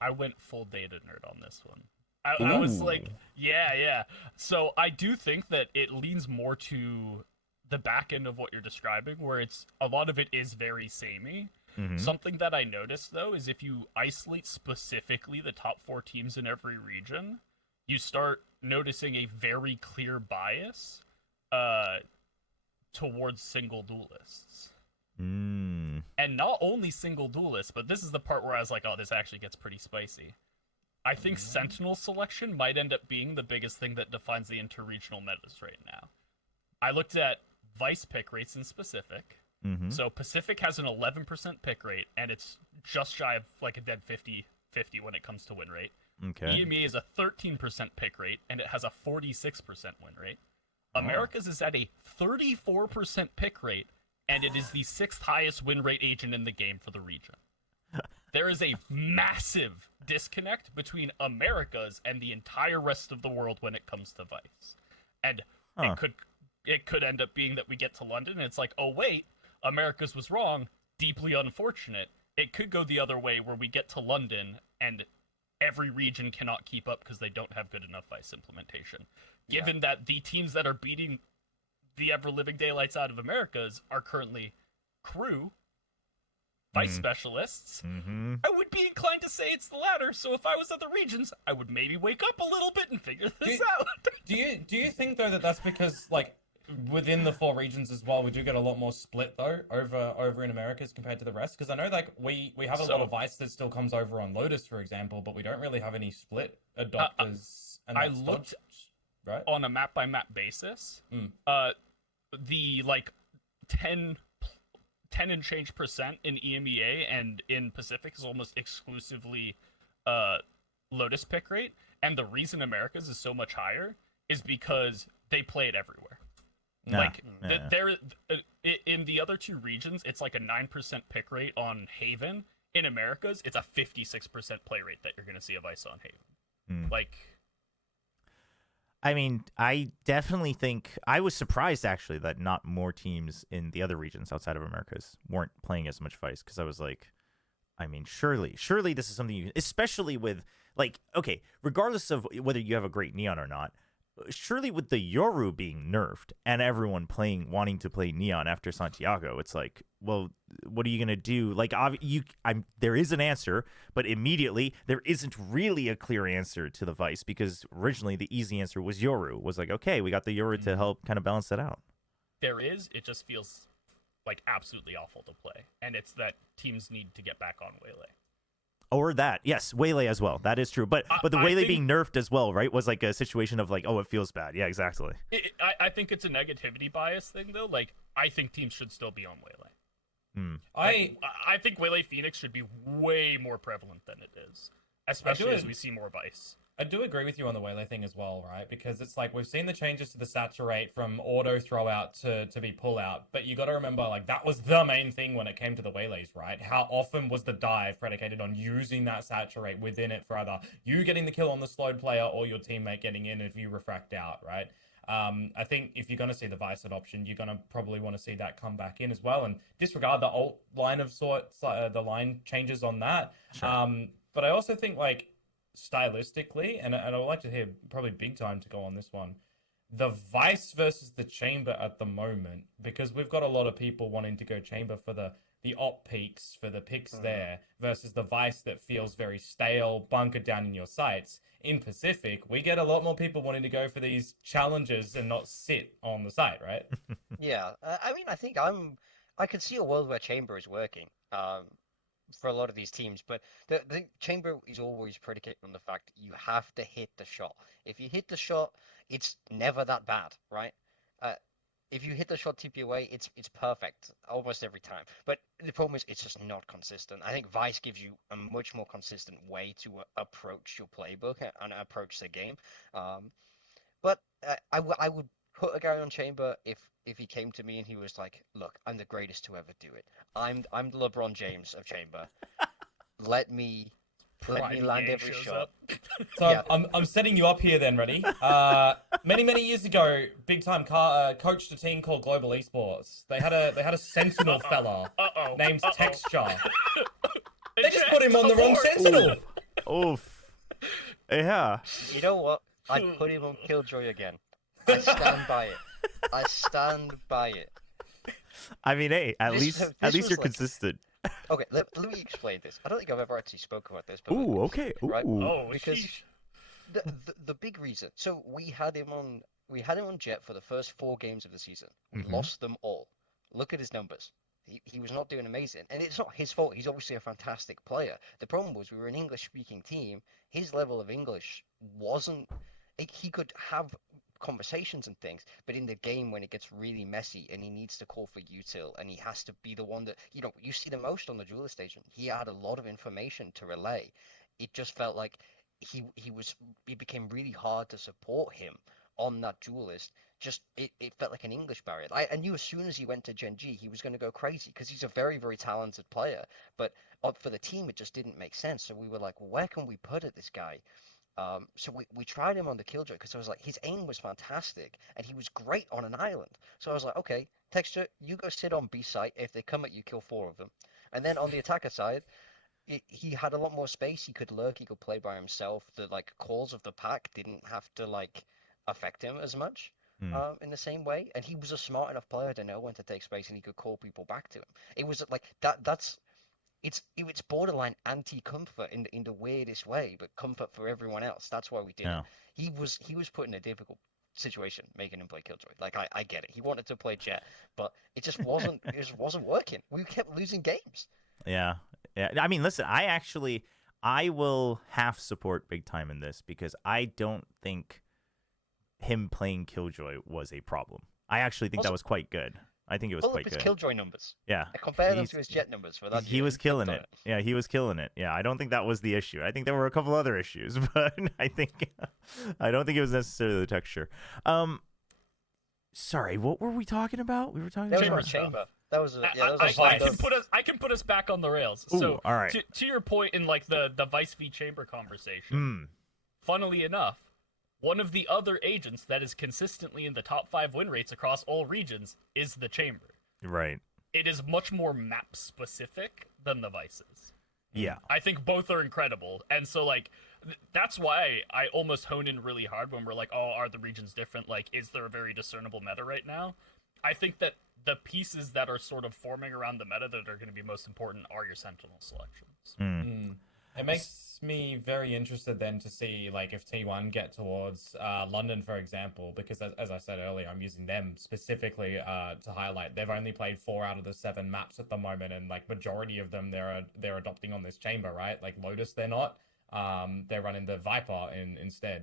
I went full data nerd on this one. I was like, yeah. So I do think that it leans more to the back end of what you're describing, where it's a lot of it is very samey. Mm-hmm. Something that I noticed, though, is if you isolate specifically the top 4 teams in every region, you start noticing a very clear bias towards single duelists. And not only single duelists, but this is the part where I was like, oh, this actually gets pretty spicy. I think Sentinel selection might end up being the biggest thing that defines the interregional metas right now. I looked at Vice pick rates in Pacific. Mm-hmm. So Pacific has an 11% pick rate, and it's just shy of like a dead 50-50 when it comes to win rate. Okay. EMEA is a 13% pick rate, and it has a 46% win rate. Americas is at a 34% pick rate, and it is the 6th highest win rate agent in the game for the region. There is a massive disconnect between Americas and the entire rest of the world when it comes to Vice. And it could end up being that we get to London and it's like, oh wait, Americas was wrong, deeply unfortunate. It could go the other way where we get to London and every region cannot keep up because they don't have good enough Vice implementation. Given that the teams that are beating the ever-living daylights out of Americas are currently crew, Vice specialists, I would be inclined to say it's the latter. So if I was other regions, I would maybe wake up a little bit and figure this out. Do you think though that that's because like within the 4 regions as well, we do get a lot more split though over in Americas compared to the rest? Because I know like we have a lot of Vice that still comes over on Lotus, for example, but we don't really have any split adopters. And I looked right on a map by map basis. The like 10 and change percent in EMEA and in Pacific is almost exclusively Lotus pick rate, and the reason Americas is so much higher is because they play it everywhere. There in the other 2 regions, it's like a 9% pick rate on Haven. In Americas, it's a 56% play rate that you're going to see of Vice on Haven. I mean, I definitely think I was surprised actually that not more teams in the other regions outside of Americas weren't playing as much Vice, because I was like, I mean, surely this is something especially with like, okay, regardless of whether you have a great Neon or not, surely with the Yoru being nerfed and everyone wanting to play Neon after Santiago, it's like, well, what are you gonna do? Like, there is an answer, but immediately there isn't really a clear answer to the Vice, because originally the easy answer was Yoru. Was like, okay, we got the Yoru to help kind of balance that out. It just feels like absolutely awful to play, and it's that teams need to get back on Waylay. Or that, yes, Waylay as well. That is true. But the Waylay being nerfed as well, right, was like a situation of like, oh, it feels bad. Yeah, exactly. I think it's a negativity bias thing, though. Like, I think teams should still be on Waylay. I think Waylay Phoenix should be way more prevalent than it is, especially as we see more Vice. I do agree with you on the Waylay thing as well, right? Because it's like we've seen the changes to the saturate from auto throw out to be pull out, but you got to remember, like, that was the main thing when it came to the Waylays, right? How often was the dive predicated on using that saturate within it for either you getting the kill on the slowed player or your teammate getting in if you refract out, right? I think if you're going to see the Vice adoption, you're going to probably want to see that come back in as well and disregard the alt line of sorts, the line changes on that. Sure. But I also think, like, stylistically, and I would like to hear probably BigTime to go on this one, the Vice versus the Chamber at the moment, because we've got a lot of people wanting to go Chamber for the op peaks, for the picks there, versus the Vice that feels very stale, bunkered down in your sights. In Pacific, we get a lot more people wanting to go for these challenges and not sit on the site, right? Yeah, I mean, I think I could see a world where Chamber is working. For a lot of these teams, but the Chamber is always predicated on the fact that you have to hit the shot. If you hit the shot, it's never that bad, right? If you hit the shot TP away, it's perfect almost every time. But the problem is it's just not consistent. I think Vice gives you a much more consistent way to approach your playbook and approach the game. But I would put a guy on Chamber if he came to me and he was like, look, I'm the greatest to ever do it. I'm the LeBron James of Chamber. Let me land every shot. So yeah. I'm setting you up here then, ready? Many years ago, BigTime coached a team called Global Esports. They had a Sentinel fella named Texture. They just put him on the wrong Sentinel. Oof. Yeah. You know what? I'd put him on Killjoy again. I stand by it. I stand by it. I mean, hey, at least you're consistent. Okay, let me explain this. I don't think I've ever actually spoken about this. But okay. Ooh. Right? Oh, because the big reason. So we had him on Jett for the first 4 games of the season. We lost them all. Look at his numbers. He was not doing amazing, and it's not his fault. He's obviously a fantastic player. The problem was we were an English-speaking team. His level of English wasn't. He could have conversations and things, but in the game when it gets really messy and he needs to call for util and he has to be the one that you see the most on the duelist station, he had a lot of information to relay. It just felt like it became really hard to support him on that duelist. Just it felt like an English barrier. I knew as soon as he went to Gen G he was going to go crazy because he's a very, very talented player, but for the team it just didn't make sense. So we were like, well, where can we put this guy? So we tried him on the Killjoy because I was like, his aim was fantastic and he was great on an island. So I was like, okay, Texture, you go sit on B site. If they come at you, kill 4 of them. And then on the attacker side, he had a lot more space. He could lurk. He could play by himself. The like calls of the pack didn't have to like affect him as much. In the same way, and he was a smart enough player to know when to take space, and he could call people back to him. It was like that. It's borderline anti-comfort in the weirdest way, but comfort for everyone else. That's why we did Yeah. it. He was put in a difficult situation making him play Killjoy. Like I get it. He wanted to play Jett, but it just wasn't working. We kept losing games. Yeah. Yeah. I mean, listen, I will half support BigTime in this because I don't think him playing Killjoy was a problem. I actually think that was quite good. I think it was Pull quite up his good. Killjoy numbers. Yeah. I compare them to his Jett numbers for that. He year. was killing Done it. Yeah, he was killing it. Yeah, I don't think that was the issue. I think there were a couple other issues, but I don't think it was necessarily the texture. Sorry, what were we talking about? We were talking That was about a chamber. That was a I can put us back on the rails. Ooh, So all right. to your point in like the Vice v Chamber conversation, funnily enough, one of the other agents that is consistently in the top 5 win rates across all regions is the Chamber. Right. It is much more map specific than the Vices. Yeah. I think both are incredible. And so like that's why I almost hone in really hard when we're like, oh, are the regions different? Like, is there a very discernible meta right now? I think that the pieces that are sort of forming around the meta that are going to be most important are your Sentinel selections. It makes me very interested then to see like if T1 get towards London, for example, because as I said earlier, I'm using them specifically to highlight. They've only played 4 out of the 7 maps at the moment, and like majority of them they're adopting on this chamber, right? Like Lotus, they're not. They're running the Viper instead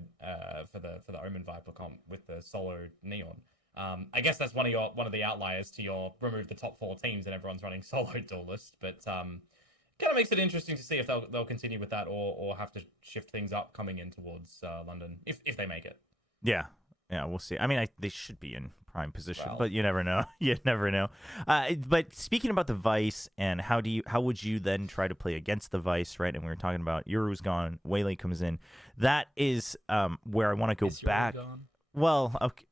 for the Omen Viper comp with the solo Neon. I guess that's one of the outliers to your remove the top 4 teams and everyone's running solo duelist, but kind of makes it interesting to see if they'll continue with that or have to shift things up coming in towards London if they make it. Yeah. Yeah, we'll see. I mean, they should be in prime position, Well. but you never know. You never know. But speaking about the Vice and how would you then try to play against the Vice, right? And we were talking about Yoru's gone, Waylay comes in. That is where I want to go Is Yoru back. gone? Well, okay.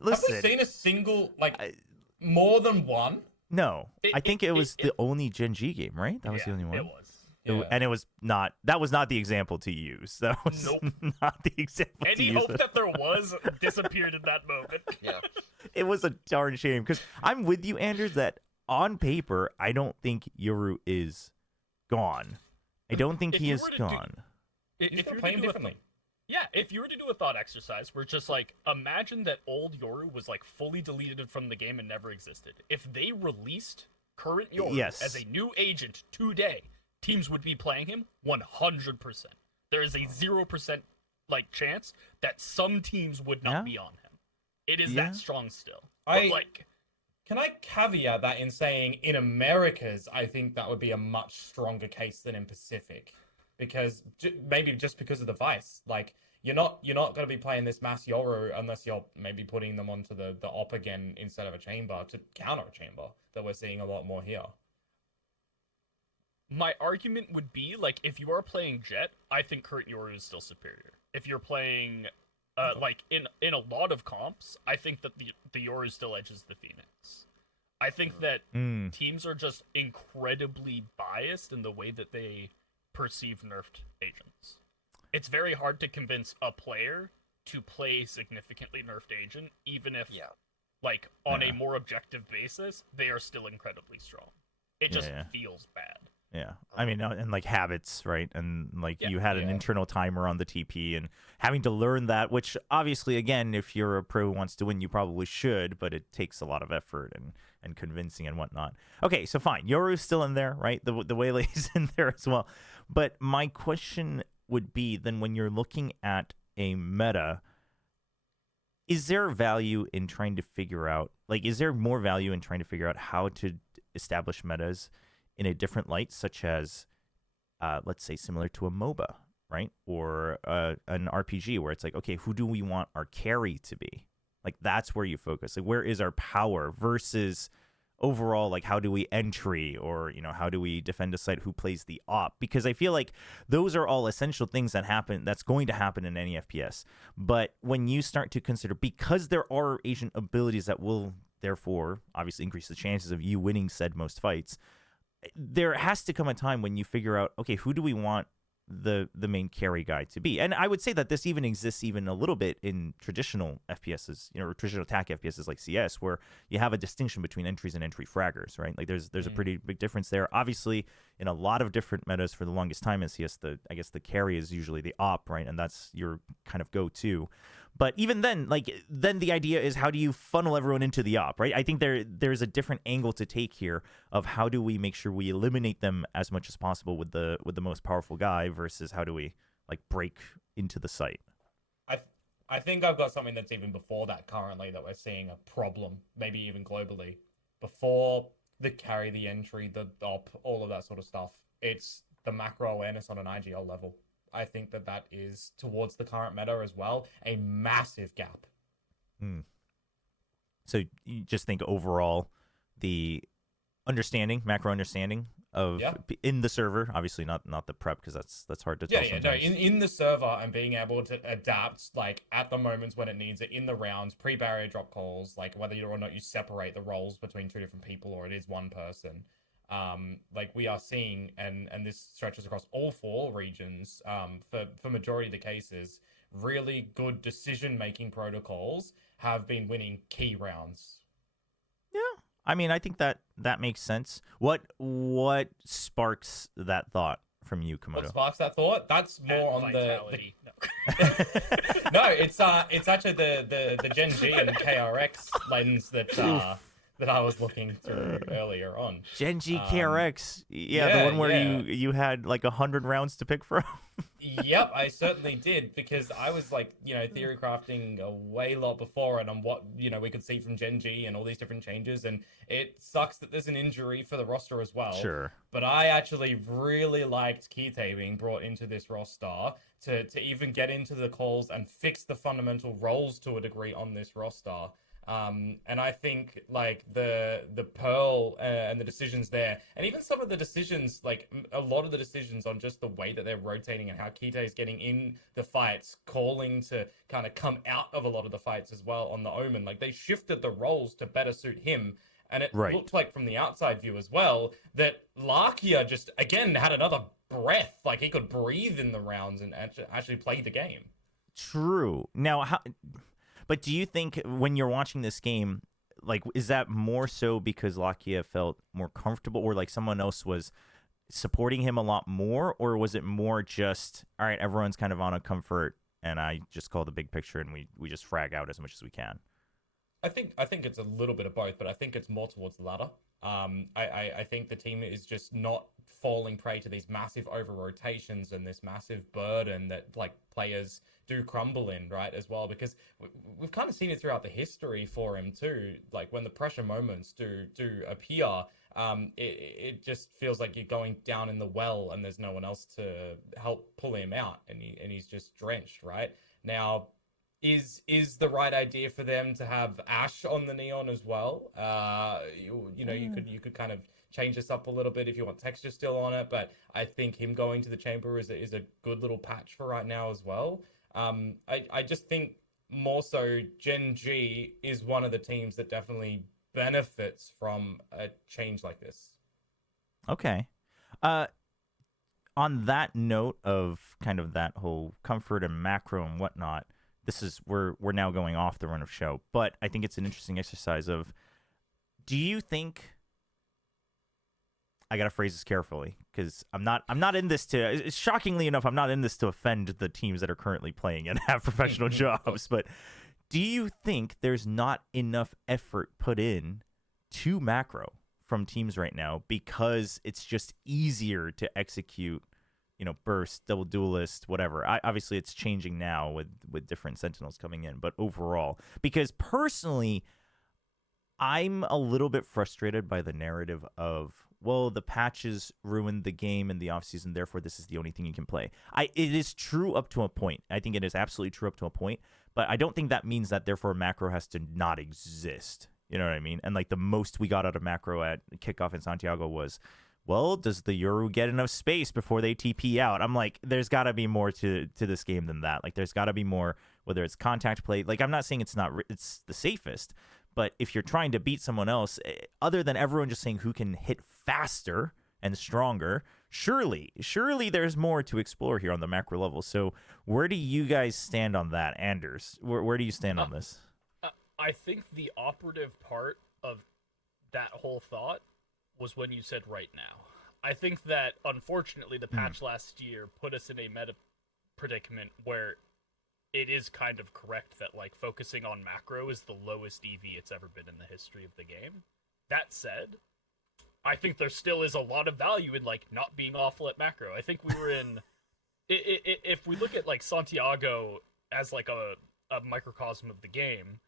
Listen, Have we seen a single more than one? no. I think it was the only Gen G game, right? That was the only one. It was. And it was not. That was not the example to use. That was Nope. not the example to Any use. hope that there was disappeared in that moment. Yeah. It was a darn shame because I'm with you, Anders, that on paper I don't think Yoru is gone. I don't think If he you is were to gone. He's If not you were playing to do a differently. Yeah, if you were to do a thought exercise where just like imagine that old Yoru was like fully deleted from the game and never existed. If they released current Yoru Yes. as a new agent today, teams would be playing him 100%. There is a 0% like chance that some teams would not Yeah. be on him. It is Yeah. that strong still. I- But like Can I caveat that in saying in Americas, I think that would be a much stronger case than in Pacific, because maybe just because of the Vice, like you're not going to be playing this mass Yoru unless you're maybe putting them onto the op again instead of a chamber to counter a chamber that we're seeing a lot more here. my argument would be like if you are playing Jett, I think current Yoru is still superior. If you're playing like in a lot of comps, I think that the Yoru still edges the Phoenix. I think that teams are just incredibly biased in the way that they perceive nerfed agents. It's very hard to convince a player to play significantly nerfed agent, even if like on a more objective basis, they are still incredibly strong. It just feels bad. Yeah. I mean, and like habits, right? And like you had an internal timer on the TP and having to learn that, which obviously, again, if you're a pro who wants to win, you probably should, but it takes a lot of effort and convincing and whatnot. Okay, so fine. Yoru's still in there, right? The Waylay's in there as well. But my question would be then when you're looking at a meta, is there value in trying to figure out, like, is there more value in trying to figure out how to establish metas in a different light, such as, let's say, similar to a MOBA, right? Or an RPG where it's like, okay, who do we want our carry to be? Like, that's where you focus. Like, where is our power versus overall, like, how do we entry or, you know, how do we defend a site, who plays the op? Because I feel like those are all essential things that happen, that's going to happen in any FPS. But when you start to consider, because there are agent abilities that will, therefore, obviously increase the chances of you winning said most fights, there has to come a time when you figure out, okay, who do we want the main carry guy to be? And I would say that this even exists even a little bit in traditional FPSs, or traditional attack FPSs like CS, where you have a distinction between entries and entry fraggers, right? Like there's a pretty big difference there. Obviously, in a lot of different metas for the longest time in CS, I guess the carry is usually the op, right? And that's your kind of go-to. But even then, then the idea is, how do you funnel everyone into the op, right? I think there's a different angle to take here of how do we make sure we eliminate them as much as possible with the most powerful guy versus how do we break into the site. I think I've got something that's even before that currently that we're seeing a problem, maybe even globally. Before the carry, the entry, the op, all of that sort of stuff, it's the macro awareness on an IGL level. I think that is, towards the current meta as well, a massive gap. So you just think overall, the macro understanding of in the server, obviously not the prep, because that's hard to tell sometimes. In the server, and being able to adapt at the moments when it needs it, in the rounds, pre-barrier drop calls, whether or not you separate the roles between two different people or it is one person. We are seeing, and this stretches across all 4 regions, for majority of the cases, really good decision-making protocols have been winning key rounds. Yeah, I mean, I think that makes sense. What sparks that thought from you, Komodo? What sparks that thought? That's more on vitality. No, it's actually the Gen G and KRX lens that I was looking through earlier on. Gen G KRX, the one where you had 100 rounds to pick from. Yep, I certainly did, because I was theory crafting a way lot before and on what we could see from Gen G and all these different changes, and it sucks that there's an injury for the roster as well. Sure. But I actually really liked Kite being brought into this roster to even get into the calls and fix the fundamental roles to a degree on this roster. And I think the Pearl and the decisions there, and even some of the decisions, a lot of the decisions on just the way that they're rotating and how Kite is getting in the fights, calling to kind of come out of a lot of the fights as well on the Omen. They shifted the roles to better suit him. And it looked like from the outside view as well that Larkia just, again, had another breath. He could breathe in the rounds and actually play the game. True. Now, but do you think when you're watching this game, is that more so because Lakia felt more comfortable, or someone else was supporting him a lot more, or was it more just, all right, everyone's kind of on a comfort and I just call the big picture and we just frag out as much as we can? I think it's a little bit of both, but I think it's more towards the latter. I think the team is just not falling prey to these massive over rotations and this massive burden that players do crumble in, right, as well, because we've kind of seen it throughout the history for him too. When the pressure moments do appear, it just feels like you're going down in the well and there's no one else to help pull him out, and he's just drenched, right? Now, is the right idea for them to have Ash on the Neon as well? You could kind of change this up a little bit if you want texture still on it, but I think him going to the chamber is a good little patch for right now as well. I just think more so Gen G is one of the teams that definitely benefits from a change like this. Okay. On that note of kind of that whole comfort and macro and whatnot, we're now going off the run of show, but I think it's an interesting exercise of, do you think, I gotta phrase this carefully because I'm not in this to, shockingly enough, I'm not in this to offend the teams that are currently playing and have professional jobs, but do you think there's not enough effort put in to macro from teams right now because it's just easier to execute, burst, double duelist, whatever? Obviously it's changing now with different sentinels coming in, but overall, because personally, I'm a little bit frustrated by the narrative of, well, the patches ruined the game in the offseason, therefore this is the only thing you can play. It is true up to a point. I think it is absolutely true up to a point, but I don't think that means that therefore macro has to not exist. You know what I mean? And the most we got out of macro at kickoff in Santiago was, well, does the Yoru get enough space before they TP out? I'm like, there's got to be more to this game than that. There's got to be more, whether it's contact play. I'm not saying it's the safest, but if you're trying to beat someone else, other than everyone just saying who can hit faster, and stronger. Surely there's more to explore here on the macro level. So where do you guys stand on that, Anderzz? Where do you stand on this? I think the operative part of that whole thought was when you said right now. I think that, unfortunately, the patch last year put us in a meta predicament where it is kind of correct that, like, focusing on macro is the lowest EV it's ever been in the history of the game. That said, I think there still is a lot of value in, like, not being awful at macro. I think we were in... if we look at, like, Santiago as, like, a microcosm of the game,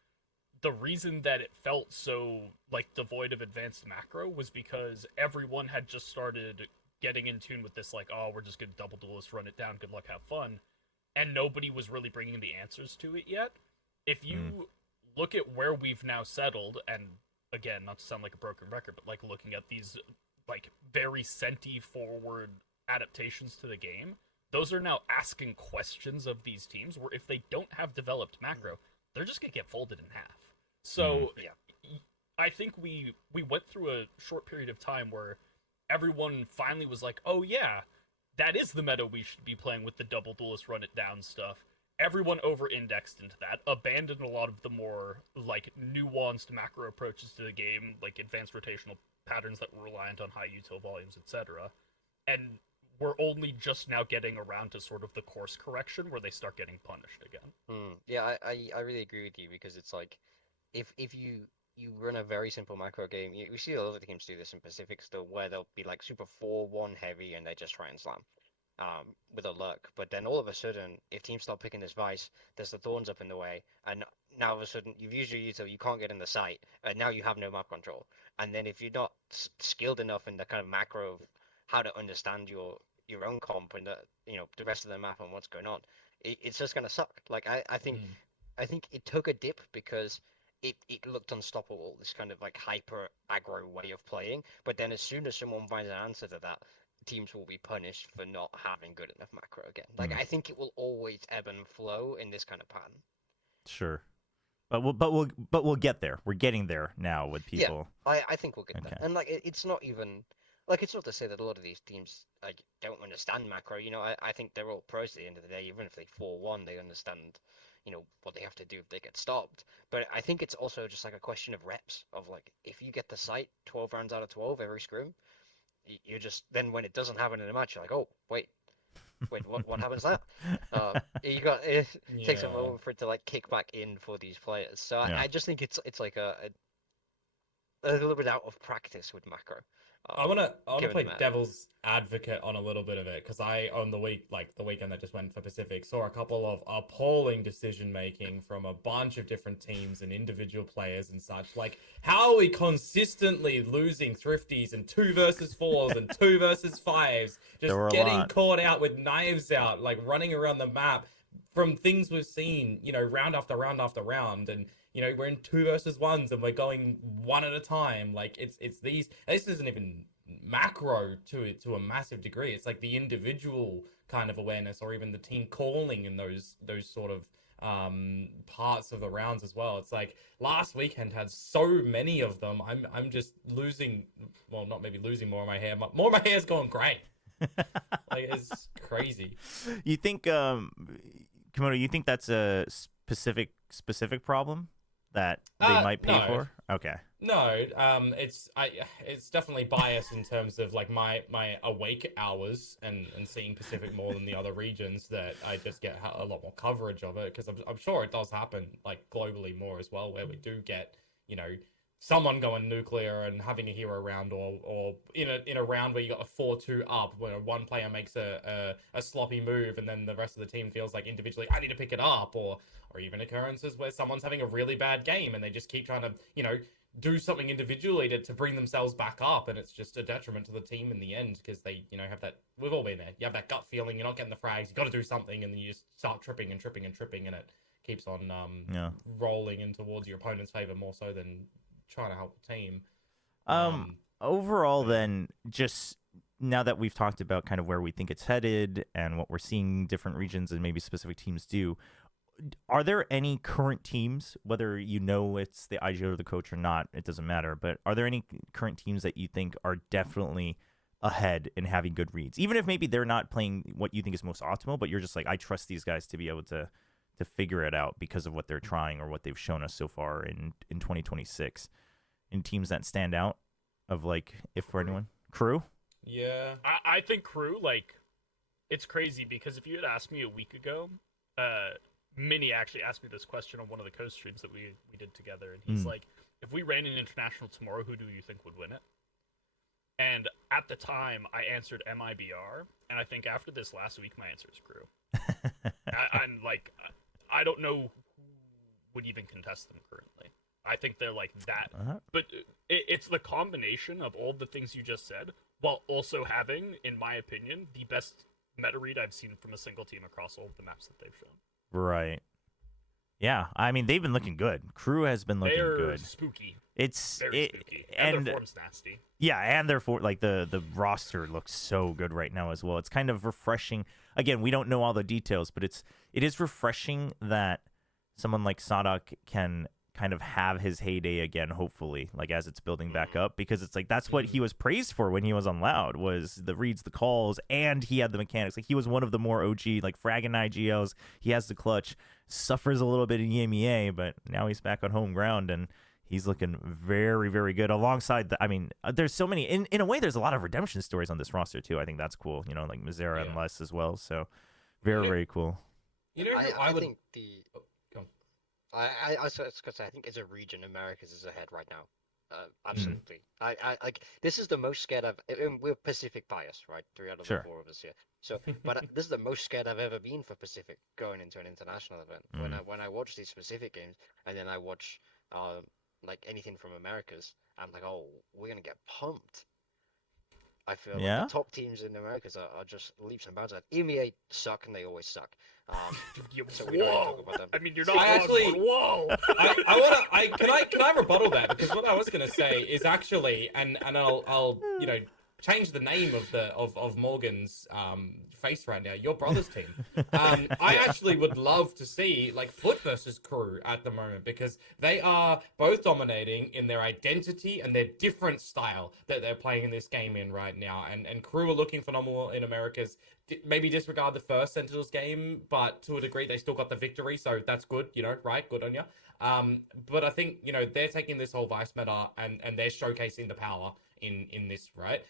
the reason that it felt so, like, devoid of advanced macro was because everyone had just started getting in tune with this, like, oh, we're just gonna double duelist, run it down, good luck, have fun, and nobody was really bringing the answers to it yet. If you look at where we've now settled, and again, not to sound like a broken record, but, like, looking at these, like, very Senti forward adaptations to the game, those are now asking questions of these teams where if they don't have developed macro, they're just gonna get folded in half. So I think we went through a short period of time where everyone finally was like, oh yeah, that is the meta we should be playing with the double duelist run it down stuff. Everyone over-indexed into that, abandoned a lot of the more, like, nuanced macro approaches to the game, like advanced rotational patterns that were reliant on high util volumes, etc. And we're only just now getting around to sort of the course correction where they start getting punished again. Yeah, I really agree with you, because it's like, if you run a very simple macro game, we see a lot of the teams do this in Pacific still, where they'll be like super 4-1 heavy and they just try and slam with a lurk. But then all of a sudden, if teams start picking this Vice, there's the Thorns up in the way, and now all of a sudden you've used your util, you can't get in the site, and now you have no map control. And then if you're not skilled enough in the kind of macro of how to understand your own comp and the rest of the map and what's going on, it's just gonna suck. Like I think it took a dip because it looked unstoppable, this kind of like hyper aggro way of playing. But then as soon as someone finds an answer to that, teams will be punished for not having good enough macro again. Like I think it will always ebb and flow in this kind of pattern. Sure. But we'll get there. We're getting there now with people. Yeah, I think we'll get there. And like it's not even like, it's not to say that a lot of these teams like don't understand macro. I think they're all pros at the end of the day. Even if they 4-1, they understand what they have to do if they get stopped. But I think it's also just like a question of reps, of like, if you get the site 12 rounds out of 12 every scrim, you just, then when it doesn't happen in a match, you're like, oh wait, what happens there? It takes a moment for it to like kick back in for these players. So I just think it's like a little bit out of practice with macro. I wanna play devil's advocate on a little bit of it, because on the weekend that just went for Pacific, saw a couple of appalling decision making from a bunch of different teams and individual players and such. Like, how are we consistently losing thrifties and 2 versus 4s and 2 versus 5s, just getting caught out with knives out, like running around the map from things we've seen, round after round after round, and we're in 2 versus 1s and we're going one at a time. Like, it's these. This isn't even macro to a massive degree. It's like the individual kind of awareness, or even the team calling in those sort of parts of the rounds as well. It's like last weekend had so many of them. I'm just losing. Well, not maybe losing more of my hair. More of my hair's gone grey. Like, it's crazy. You think, Komodo? You think that's a specific problem that they might pay for? Okay. No, it's definitely biased in terms of like my awake hours and seeing Pacific more than the other regions, that I just get a lot more coverage of it, because I'm sure it does happen like globally more as well, where we do get someone going nuclear and having a hero round, or in a round where you got a 4-2 up, where one player makes a sloppy move and then the rest of the team feels like individually I need to pick it up, or even occurrences where someone's having a really bad game and they just keep trying to do something individually to bring themselves back up, and it's just a detriment to the team in the end, because they have that, we've all been there, you have that gut feeling you're not getting the frags, you got to do something, and then you just start tripping and tripping and tripping, and it keeps on rolling in towards your opponent's favor more so than trying to help the team. Overall, then, just now that we've talked about kind of where we think it's headed and what we're seeing different regions and maybe specific teams do, are there any current teams, whether it's the IGO or the coach or not, it doesn't matter, but are there any current teams that you think are definitely ahead in having good reads, even if maybe they're not playing what you think is most optimal, but you're just like, I trust these guys to be able to figure it out because of what they're trying or what they've shown us so far in 2026. In teams that stand out of like, if for anyone, Crew. Yeah. I think Crew, like, it's crazy because if you had asked me a week ago, Minnie actually asked me this question on one of the co-streams that we did together, and he's like, if we ran an international tomorrow, who do you think would win it? And at the time, I answered MIBR, and I think after this last week, my answer is Crew. I'm like, I don't know who would even contest them currently. I think they're like that. But it's the combination of all the things you just said, while also having, in my opinion, the best meta read I've seen from a single team across all of the maps that they've shown. Right. Yeah, I mean, they've been looking good. Crew has been looking They're good. spooky. It's Very spooky. And their form's nasty. Yeah, and their the roster looks so good right now as well. It's kind of refreshing. Again, we don't know all the details, but it is refreshing that someone like Sadak can kind of have his heyday again, hopefully, like as it's building back up, because it's like that's what he was praised for when he was on Loud, was the reads, the calls, and he had the mechanics. Like he was one of the more OG, like fragging IGLs. He has the clutch, suffers a little bit in EMEA, but now he's back on home ground and he's looking very, very good. Alongside the, I mean, there's so many. In a way, there's a lot of redemption stories on this roster too. I think that's cool. You know, like Mizera and Les as well. So very, very cool. You know, I think the. Oh, go on. I was going to say, I think as a region, Americas is ahead right now. Absolutely. I like, this is the most scared we're Pacific biased, right? 3 out of the 4 of us here. So, but this is the most scared I've ever been for Pacific going into an international event. When I watch these Pacific games, and then I watch like anything from Americas, I'm like, oh, we're gonna get pumped. I feel like the top teams in the Americas are just leaps and bounds. EMEA suck, and they always suck. So we don't talk about them. I mean, you're not whoa. Can I rebuttal that, because what I was gonna say is actually, and I'll you know, change the name of Morgan's face right now, your brother's team. I actually would love to see like Foot versus Crew at the moment, because they are both dominating in their identity and their different style that they're playing in this game in right now. And Crew are looking phenomenal in Americas. Maybe disregard the first Sentinels game, but to a degree they still got the victory, so that's good, you know, right? Good on you. But I think, you know, they're taking this whole Vice meta and they're showcasing the power in this, right?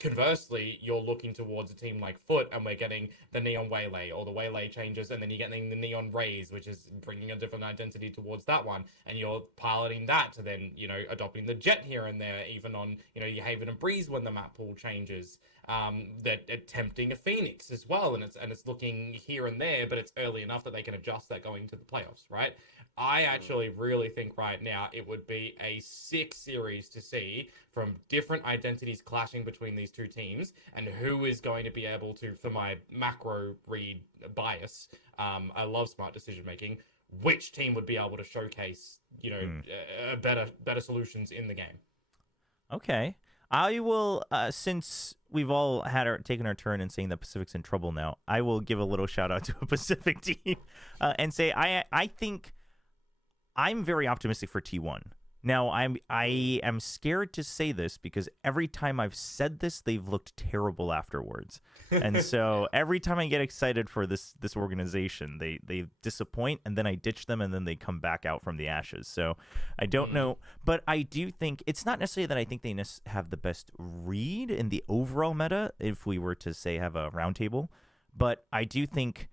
Conversely, you're looking towards a team like Foot, and we're getting the Neon Waylay or the Waylay changes, and then you're getting the Neon Rays, which is bringing a different identity towards that one, and you're piloting that to then, you know, adopting the Jett here and there, even on, you know, your Haven and Breeze when the map pool changes. They're attempting a Phoenix as well, and it's looking here and there, but it's early enough that they can adjust that going to the playoffs, right? I actually really think right now it would be a sick series to see from different identities clashing between these two teams, and who is going to be able to, for my macro read bias, I love smart decision making, which team would be able to showcase, you know, better solutions in the game. Okay. I will, since we've all taken our turn in saying that Pacific's in trouble now, I will give a little shout out to a Pacific team and say I think I'm very optimistic for T1. Now, I am scared to say this because every time I've said this, they've looked terrible afterwards. And so every time I get excited for this organization, they disappoint, and then I ditch them, and then they come back out from the ashes. So I don't know, but I do think it's not necessarily that I think they have the best read in the overall meta, if we were to say have a roundtable, but I do think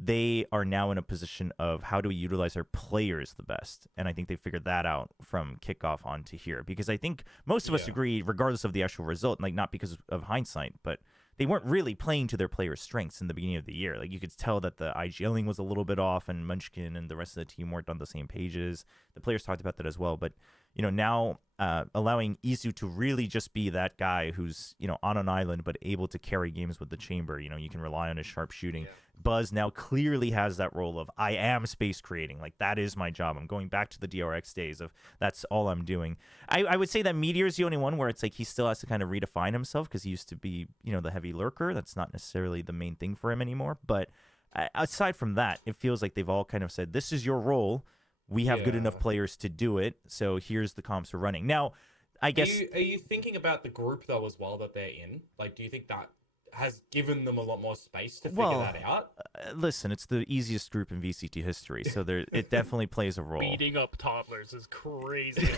they are now in a position of how do we utilize our players the best. And I think they figured that out from kickoff on to here, because I think most of us agree, regardless of the actual result, like not because of hindsight, but they weren't really playing to their players' strengths in the beginning of the year. Like you could tell that the IGLing was a little bit off, and Munchkin and the rest of the team weren't on the same pages. The players talked about that as well. But, you know, now allowing Isu to really just be that guy who's, you know, on an island but able to carry games with the chamber. You know, you can rely on his sharp shooting. Yeah. Buzz now clearly has that role of I am space creating. Like that is my job. I'm going back to the DRX days of that's all I'm doing. I would say that Meteor's the only one where it's like he still has to kind of redefine himself, because he used to be, you know, the heavy lurker. That's not necessarily the main thing for him anymore. But aside from that, it feels like they've all kind of said, this is your role. We have good enough players to do it, so here's the comps we're running. Now, I guess Are you thinking about the group though as well that they're in? Like, do you think that has given them a lot more space to figure that out? Listen, it's the easiest group in VCT history, so it definitely plays a role. Beating up toddlers is crazy.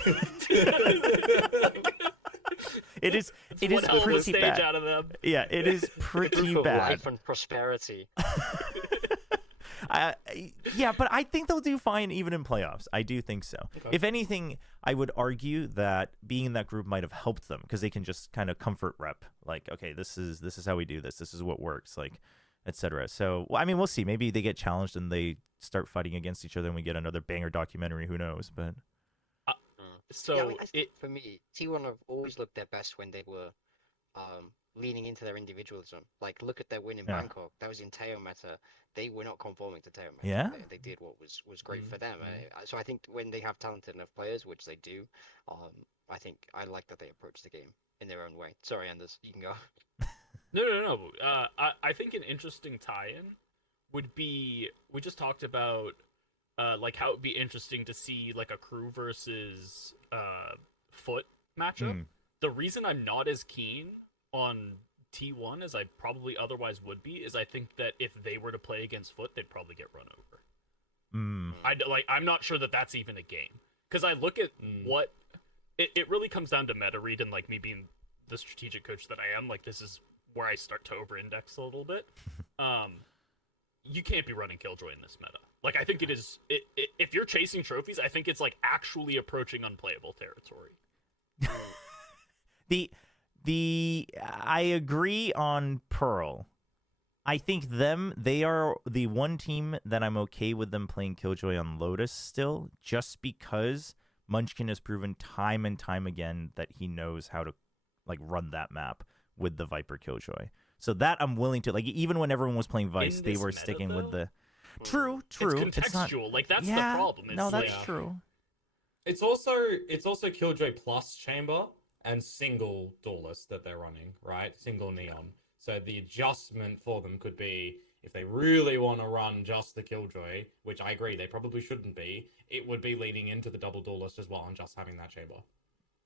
It is It's one hell of a pretty stage bad. out of them. Yeah, it is pretty Group of bad. life and prosperity. Yeah, but I think they'll do fine even in playoffs. I do think so. Okay. If anything, I would argue that being in that group might have helped them because they can just kind of comfort rep, like, okay, this is how we do this. This is what works, like, etc. So, well, I mean, we'll see. Maybe they get challenged and they start fighting against each other, and we get another banger documentary. Who knows? But So yeah, I think for me, T1 have always looked their best when they were leaning into their individualism. Like, look at their win in Yeah. Bangkok. That was in Teo meta. They were not conforming to Teo meta. Yeah? They did what was great for them. So I think when they have talented enough players, which they do, I think I like that they approach the game in their own way. Sorry, Anderzz, you can go. No. I think an interesting tie-in would be, we just talked about like how it would be interesting to see like a crew versus foot matchup. Mm. The reason I'm not as keen on T1 as I probably otherwise would be is I think that if they were to play against foot, they'd probably get run over. I'm not sure that that's even a game, because I look at what it really comes down to meta read, and like me being the strategic coach that I am, like this is where I start to over-index a little bit. You can't be running Killjoy in this meta. Like, I think it is. If you're chasing trophies, I think it's like actually approaching unplayable territory. I agree on Pearl. I think they are the one team that I'm okay with them playing Killjoy on Lotus still, just because Munchkin has proven time and time again that he knows how to like run that map with the Viper Killjoy. So that I'm willing to, like, even when everyone was playing Vice, they were meta, sticking with though? the True. It's contextual. Not... Like that's yeah, the problem. It's no, that's like, true. It's also Killjoy plus Chamber and single Duelist that they're running, right? Single Neon. So the adjustment for them could be, if they really want to run just the Killjoy, which I agree they probably shouldn't be, it would be leading into the double Duelist as well and just having that Chamber.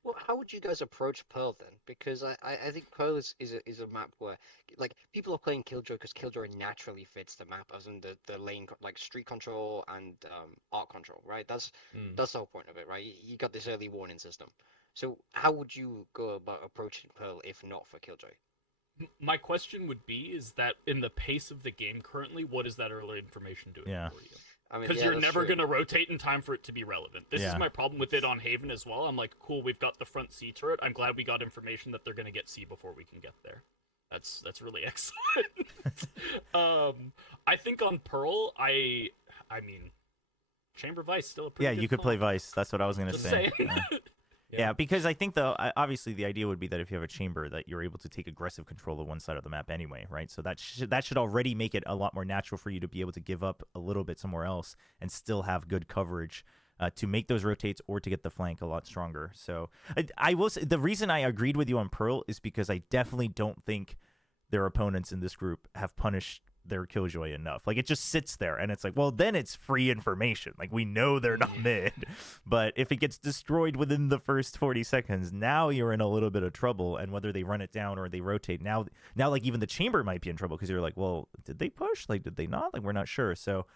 Well, how would you guys approach Pearl then? Because I think Pearl is a map where, like, people are playing Killjoy because Killjoy naturally fits the map, as in the lane, like street control and art control, right? That's the whole point of it, right? You got this early warning system. So how would you go about approaching Pearl if not for Killjoy? my question would be, is that in the pace of the game currently, what is that early information doing for you? I mean, Because yeah, you're that's never true. going to rotate in time for it to be relevant. This is my problem with it on Haven as well. I'm like, cool, we've got the front C turret. I'm glad we got information that they're going to get C before we can get there. That's really excellent. I think on Pearl, I mean, Chamber Vice still a pretty good you could play call. Vice. That's what I was going to Just say. saying. Yeah, because I think, though, obviously the idea would be that if you have a chamber, that you're able to take aggressive control of one side of the map anyway, right? So that should already make it a lot more natural for you to be able to give up a little bit somewhere else and still have good coverage to make those rotates or to get the flank a lot stronger. So I will say, the reason I agreed with you on Pearl is because I definitely don't think their opponents in this group have punished their Killjoy enough. Like, it just sits there, and it's like, well, then it's free information. Like, we know they're not mid, but if it gets destroyed within the first 40 seconds, now you're in a little bit of trouble. And whether they run it down or they rotate, now like even the chamber might be in trouble, because you're like, well, did they push? Like, did they not? Like, we're not sure. So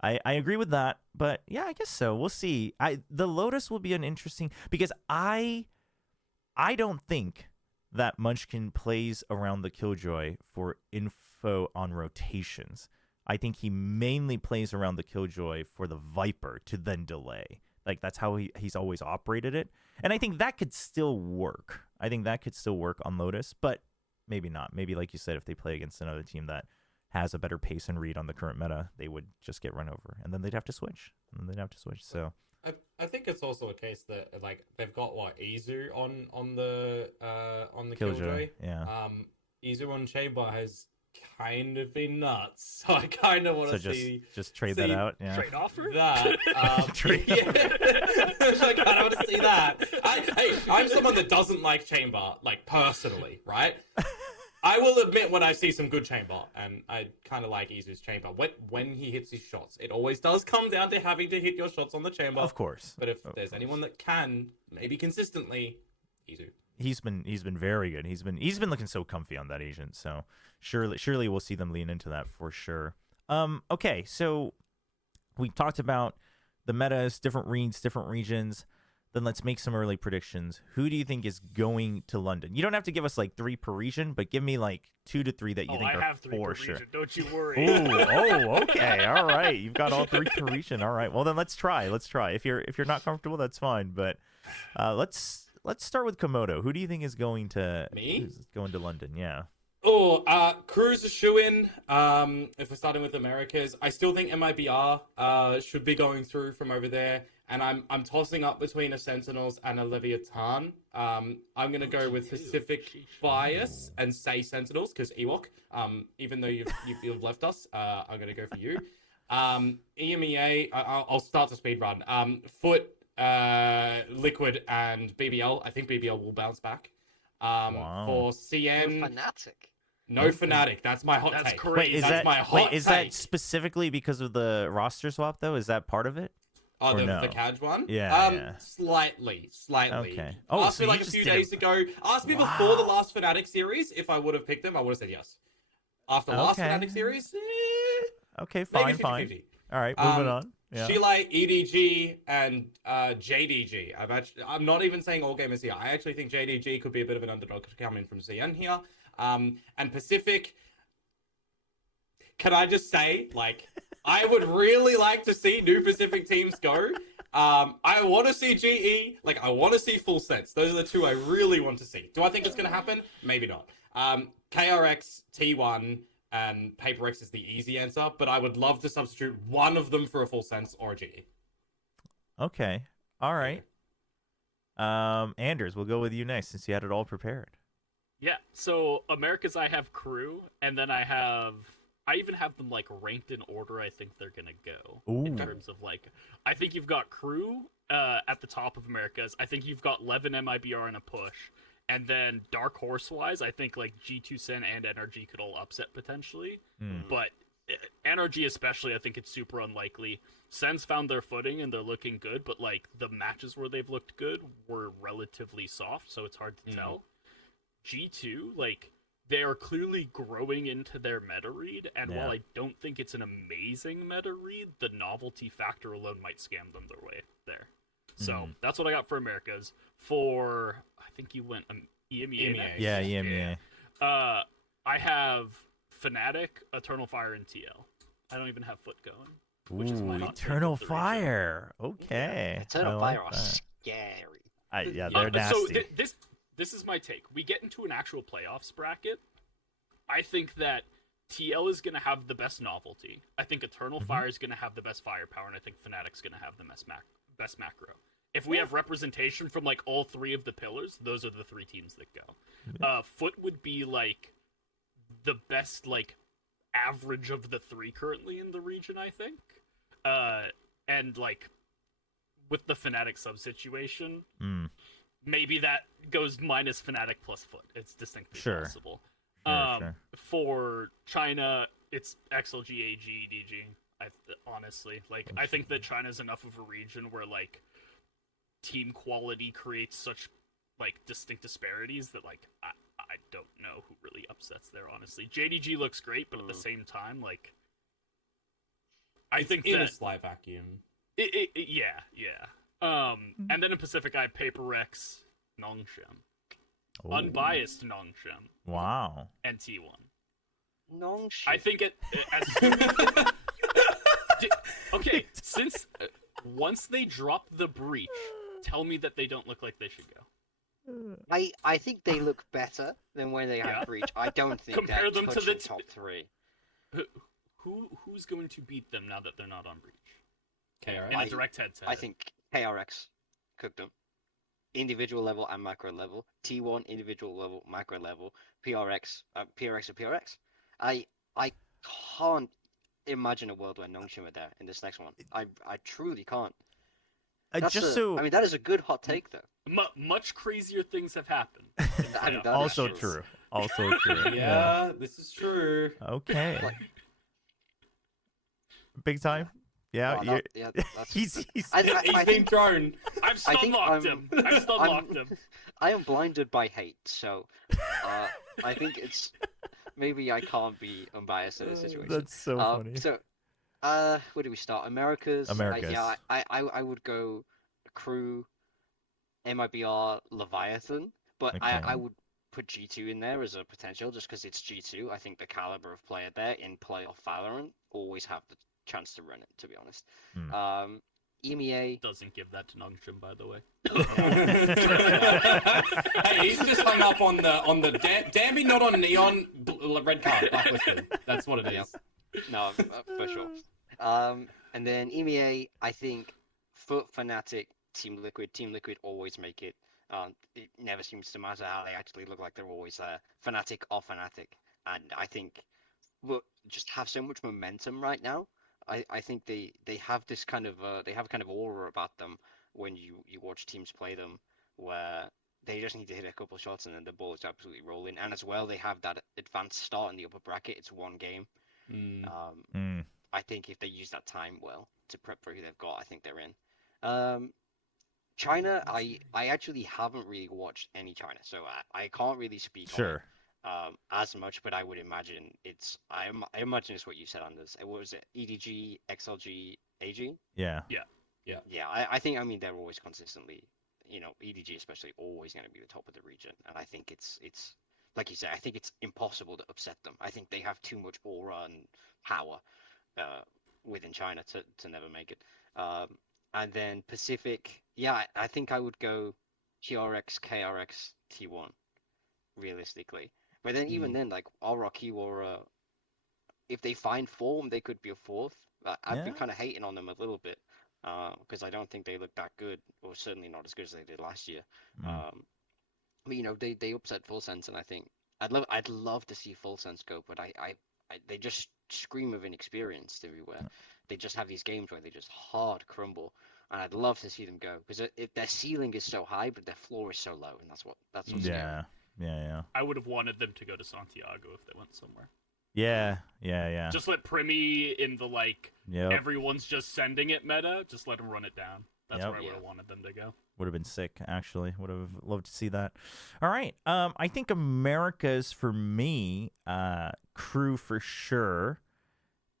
I agree with that, but yeah, I guess so. We'll see. The Lotus will be an interesting, because I don't think that Munchkin plays around the Killjoy for info on rotations. I think he mainly plays around the Killjoy for the Viper to then delay. Like, that's how he's always operated it. And I think that could still work. I think that could still work on Lotus, but maybe not. Maybe, like you said, if they play against another team that has a better pace and read on the current meta, they would just get run over. And then they'd have to switch. So I think it's also a case that, like, they've got Izu on the Killjoy. Yeah. Izu on Chamber has kind of been nuts. So I kind of want to just trade that out. Yeah. Trade offer? That. I kind of want to see that. I'm someone that doesn't like Chamber, like, personally, right? I will admit when I see some good Chamber, and I kind of like Izu's Chamber. When he hits his shots, it always does come down to having to hit your shots on the Chamber. Of course. But if there's anyone that can, maybe consistently, Easy. He's been very good. He's been looking so comfy on that agent. So surely we'll see them lean into that for sure. Okay, so we talked about the metas, different reads, different regions. Then let's make some early predictions. Who do you think is going to London? You don't have to give us like 3 per region, but give me like 2 to 3 that you think I are have 3 for per sure. region, don't you worry. Okay, all right. You've got all 3 per region. All right. Well, then let's try. If you're not comfortable, that's fine. But let's start with Komodo. Who do you think is going to London? Yeah. Crew's a shoe-in. If we're starting with Americas, I still think MIBR should be going through from over there. And I'm tossing up between a Sentinels and a Leviathan. I'm gonna go with Pacific bias and say Sentinels because Ewok. Even though you've left us, I'm gonna go for you. EMEA. I'll start the speed run. Foot, Liquid, and BBL. I think BBL will bounce back. Wow. For CN. Fnatic. No Fnatic. That's my hot take. Crazy. Is that specifically because of the roster swap though? Is that part of it? Oh, no? the Caj one? Yeah. Slightly. Okay. Asked so me you a just few did days ago. Asked me before the last Fnatic series if I would have picked them. I would have said yes. After last Fnatic series, Okay, maybe fine. 50-50. All right, moving on. Yeah. Sheila, EDG, and JDG. I'm not even saying all gamers here. I actually think JDG could be a bit of an underdog to come in from CN here. And Pacific. Can I just say, like, I would really like to see new Pacific teams go. I want to see GE. Like, I want to see Full Sense. Those are the 2 I really want to see. Do I think it's going to happen? Maybe not. KRX, T1, and PaperX is the easy answer, but I would love to substitute one of them for a Full Sense or a GE. Okay. All right. Anderzz, we'll go with you next since you had it all prepared. Yeah, so Americas I have Crew, and then I even have them like ranked in order I think they're gonna go. Ooh. In terms of like, I think you've got Crew at the top of Americas. I think you've got Levin, MIBR, and a push. And then Dark Horse wise, I think like G2 Sen and NRG could all upset potentially. But NRG especially, I think it's super unlikely. Sen's found their footing and they're looking good, but like the matches where they've looked good were relatively soft, so it's hard to tell. G2, like, they are clearly growing into their meta read, and while I don't think it's an amazing meta read, the novelty factor alone might scam them their way there. So that's what I got for Americas. For, I think you went EMEA next? Yeah, EMEA. I have Fnatic, Eternal Fire, and TL. I don't even have Foot going. Which is my hot take Eternal of the region. Fire. Okay. Eternal I Fire like are that. scary. Yeah, they're nasty. So this is my take. We get into an actual playoffs bracket. I think that TL is going to have the best novelty. I think Eternal Fire is going to have the best firepower, and I think Fnatic's going to have the best macro. If we have representation from like all 3 of the pillars, those are the 3 teams that go. Foot would be like the best like average of the 3 currently in the region, I think. And like with the Fnatic sub situation, maybe that goes minus Fnatic plus Foot. It's distinctly possible. Sure. For China, it's XLG, AG, DG. Honestly, like, I think that China's enough of a region where like team quality creates such like distinct disparities that like I don't know who really upsets there. Honestly, JDG looks great, but at the same time, like, I think in that a slight vacuum. Yeah. And then in Pacific, I have PaperX, Nongshem, unbiased Nongshem, Wow. and T1. Non shit. I think as soon as okay, since once they drop the breach, tell me that they don't look like they should go. I think they look better than when they had Breach. I don't think Compare they're them to touching the top 3. Who's going to beat them now that they're not on breach? KRX. In a direct head-to-head. I think KRX cooked them. Individual level and macro level. T1 individual level, macro level. PRX and PRX. I can't imagine a world where Nongshim are there in this next one. I truly can't. I mean, that is a good hot take, though. Much crazier things have happened. That Also is true. Also true. Yeah, this is true. Okay. BigTime. Yeah, Oh, you're- yeah, that's. he's I He's been think thrown. I've I stun think locked I'm- him. I've stun I'm- locked him. I am blinded by hate, so I think it's maybe I can't be unbiased in this situation. that's so funny. So, where do we start? Americas. Americas. Yeah, I would go Crew, MIBR, Leviathan, but I Okay. would put G2 in there as a potential just because it's G2. I think the caliber of player there in playoff Valorant always have the chance to run it, to be honest. Hmm. EMEA. Doesn't give that to Nongshim, by the way. Hey, he's just hung up on the damn me not on neon red card blacklisted. That's what it is. No, for sure. And then EMEA, I think Foot, Fnatic, Team Liquid. Team Liquid always make it. It never seems to matter how they actually look like they're always there. Fnatic or Fnatic. And I think we'll just have so much momentum right now. I think they have this kind of aura about them when you watch teams play them, where they just need to hit a couple shots and then the ball is absolutely rolling. And as well, they have that advanced start in the upper bracket. It's one game. Hmm. I think if they use that time well to prep for who they've got, I think they're in. China, I actually haven't really watched any China, so I can't really speak on it, Sure. as much, but I would imagine I imagine it's what you said, Anders. What was it? EDG, XLG, AG? Yeah. Yeah, I think, I mean, they're always consistently, EDG especially, always going to be the top of the region, and I think it's like you said, I think it's impossible to upset them. I think they have too much aura and power within China to never make it. And then Pacific, yeah, I think I would go TRX, KRX, T1, realistically. But then even then, like, Aura, Kiwara, if they find form, they could be a fourth. I've been Yeah. kind of hating on them a little bit because I don't think they look that good, or certainly not as good as they did last year. Mm. But they upset Full Sense, and I think I'd love to see Full Sense go, but they just scream of inexperience everywhere. They just have these games where they just hard crumble, and I'd love to see them go because their ceiling is so high, but their floor is so low, and that's what's scary. Yeah. I would have wanted them to go to Santiago if they went somewhere. Yeah. Just let Primi in the, like, Yep. everyone's just sending it meta, just let them run it down. That's Yep. where I would Yeah. have wanted them to go. Would have been sick, actually. Would have loved to see that. All right. I think America's for me, Crew for sure,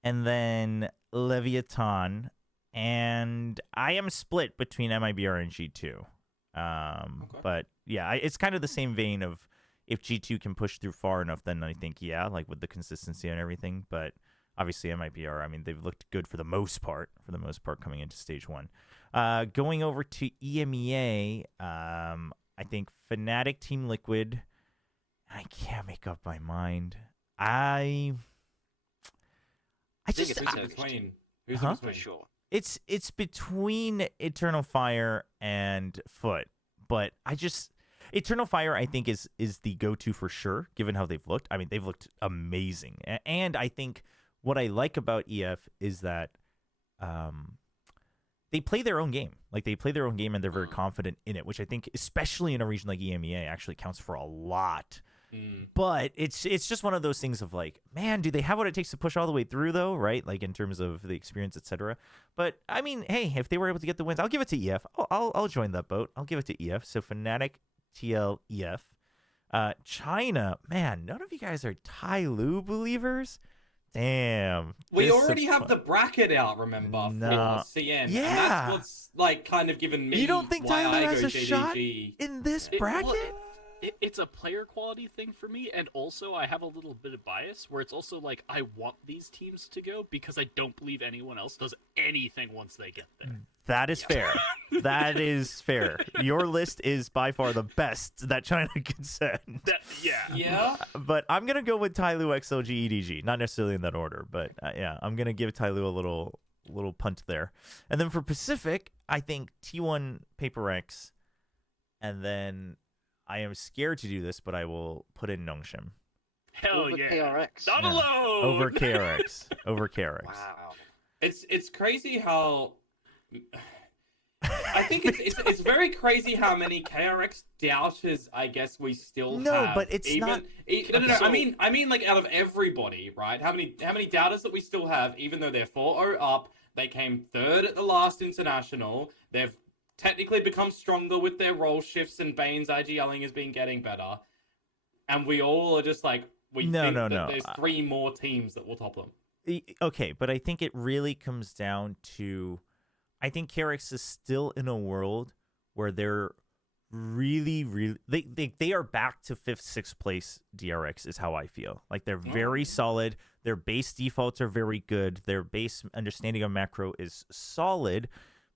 and then Leviathan, and I am split between MIBR and G2. Okay. But yeah, it's kind of the same vein of if G2 can push through far enough, then I think, yeah, like with the consistency and everything. But obviously MIBR, I mean, they've looked good for the most part coming into stage one. Going over to EMEA, I think Fnatic, Team Liquid. I can't make up my mind. I think just it's Who's in between? Who's Huh? in for between? sure. it's between Eternal Fire and Foot, but Eternal Fire I think is the go-to for sure, given how they've looked. I mean, they've looked amazing, and I think what I like about EF is that they play their own game. Like, they play their own game and they're very confident in it, which I think, especially in a region like EMEA, actually counts for a lot. But it's just one of those things of like, man, do they have what it takes to push all the way through though, right? Like in terms of the experience, etc. But I mean, hey, if they were able to get the wins, I'll give it to EF. I'll join that boat. I'll give it to EF. So Fnatic, TL, EF. China, man, none of you guys are Tai Lu believers. Damn. We already have the bracket out, remember? No. For CN. And Yeah. that's what's like kind of given me. You don't think why Tai Lu I has go a shot JDG. in this Well, bracket? it's a player quality thing for me, and also I have a little bit of bias where it's also like I want these teams to go because I don't believe anyone else does anything once they get there. That is fair. That is fair. Your list is by far the best that China could send. Yeah. But I'm going to go with Tai Lu, XLG, EDG. Not necessarily in that order, but yeah, I'm going to give Tai Lu a little punt there. And then for Pacific, I think T1, Paper X, and then I am scared to do this, but I will put in Nongshim. Hell Over yeah. KRX. Not Yeah. alone! Over KRX. Wow. It's crazy how I I think it's very crazy how many KRX doubters I guess we still No, have. but it's not- No. So- I mean like out of everybody, right? How many doubters that we still have, even though they're 4-0 up, they came third at the last international. They've technically become stronger with their role shifts, and Bane's IGLing has been getting better. And we all are just like, think that there's 3 more teams that will top them. Okay, but I think it really comes down to, I think KRX is still in a world where they're really they are back to 5th, 6th place DRX is how I feel. Like they're very solid. Their base defaults are very good. Their base understanding of macro is solid.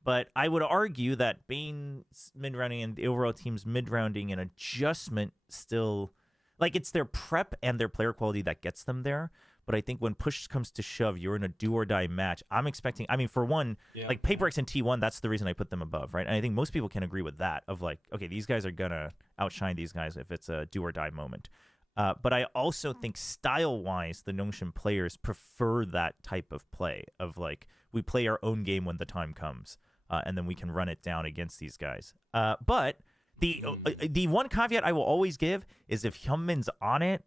But I would argue that Bane's mid-rounding and the overall team's mid-rounding and adjustment still, like, it's their prep and their player quality that gets them there. But I think when push comes to shove, you're in a do-or-die match. I'm expecting, I mean, for one, like, PaperX and T1, that's the reason I put them above, right? And I think most people can agree with that, of like, okay, these guys are going to outshine these guys if it's a do-or-die moment. But I also think style-wise, the Nongshim players prefer that type of play, of like, we play our own game when the time comes. And then we can run it down against these guys. But the one caveat I will always give is if Hyunmin's on it,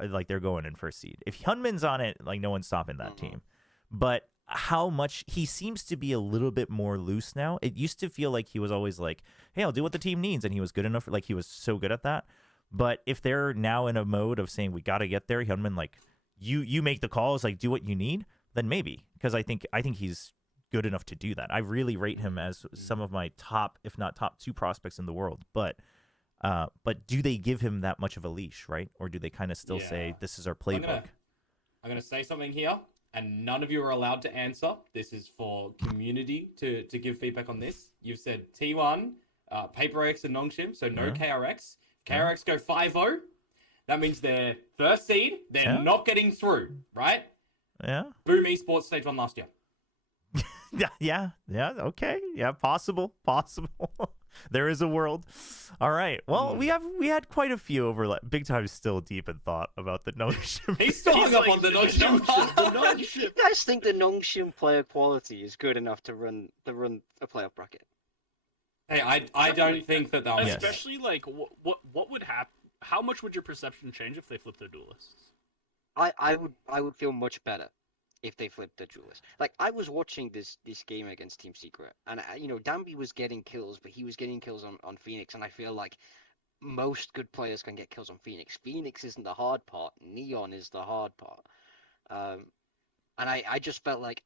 like they're going in first seed. If Hyunmin's on it, like no one's stopping that team. But how much he seems to be a little bit more loose now. It used to feel like he was always like, hey, I'll do what the team needs. And he was good enough. Like he was so good at that. But if they're now in a mode of saying we got to get there, Hyunmin, like you make the calls, like do what you need, then maybe. Because I think he's good enough to do that. I really rate him as some of my top, if not top 2 prospects in the world. But do they give him that much of a leash, right? Or do they kind of still say this is our playbook? I'm gonna say something here, and none of you are allowed to answer. This is for community to give feedback on this. You've said T1, PaperX and Nongshim, so no KRX. KRX go 5-0. That means they're first seed. They're not getting through, right? Yeah. Boom Esports stage 1 last year. Yeah, okay. Yeah, possible. There is a world. All right. Well, we had quite a few overlap. BigTime's still deep in thought about the Nongshim. He's still hung up on the Nongshim. Do you guys think the Nongshim player quality is good enough to run a playoff bracket? Hey, I don't think that they'll. Especially like what would happen? How much would your perception change if they flipped their duelists? I would feel much better if they flipped the duelist. Like, I was watching this game against Team Secret, and Danby was getting kills, but he was getting kills on Phoenix, and I feel like most good players can get kills on Phoenix. Phoenix isn't the hard part. Neon is the hard part. And I just felt like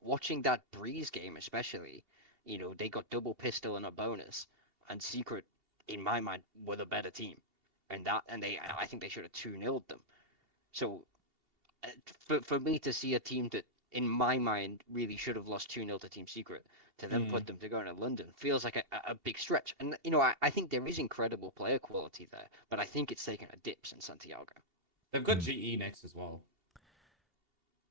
watching that Breeze game, especially, they got double pistol and a bonus, and Secret, in my mind, were the better team, I think they should have 2-0'd them. So for me to see a team that, in my mind, really should have lost 2-0 to Team Secret, to then put them to go into London, feels like a big stretch. And, I think there is incredible player quality there, but I think it's taken a dip since Santiago. They've got GE next as well.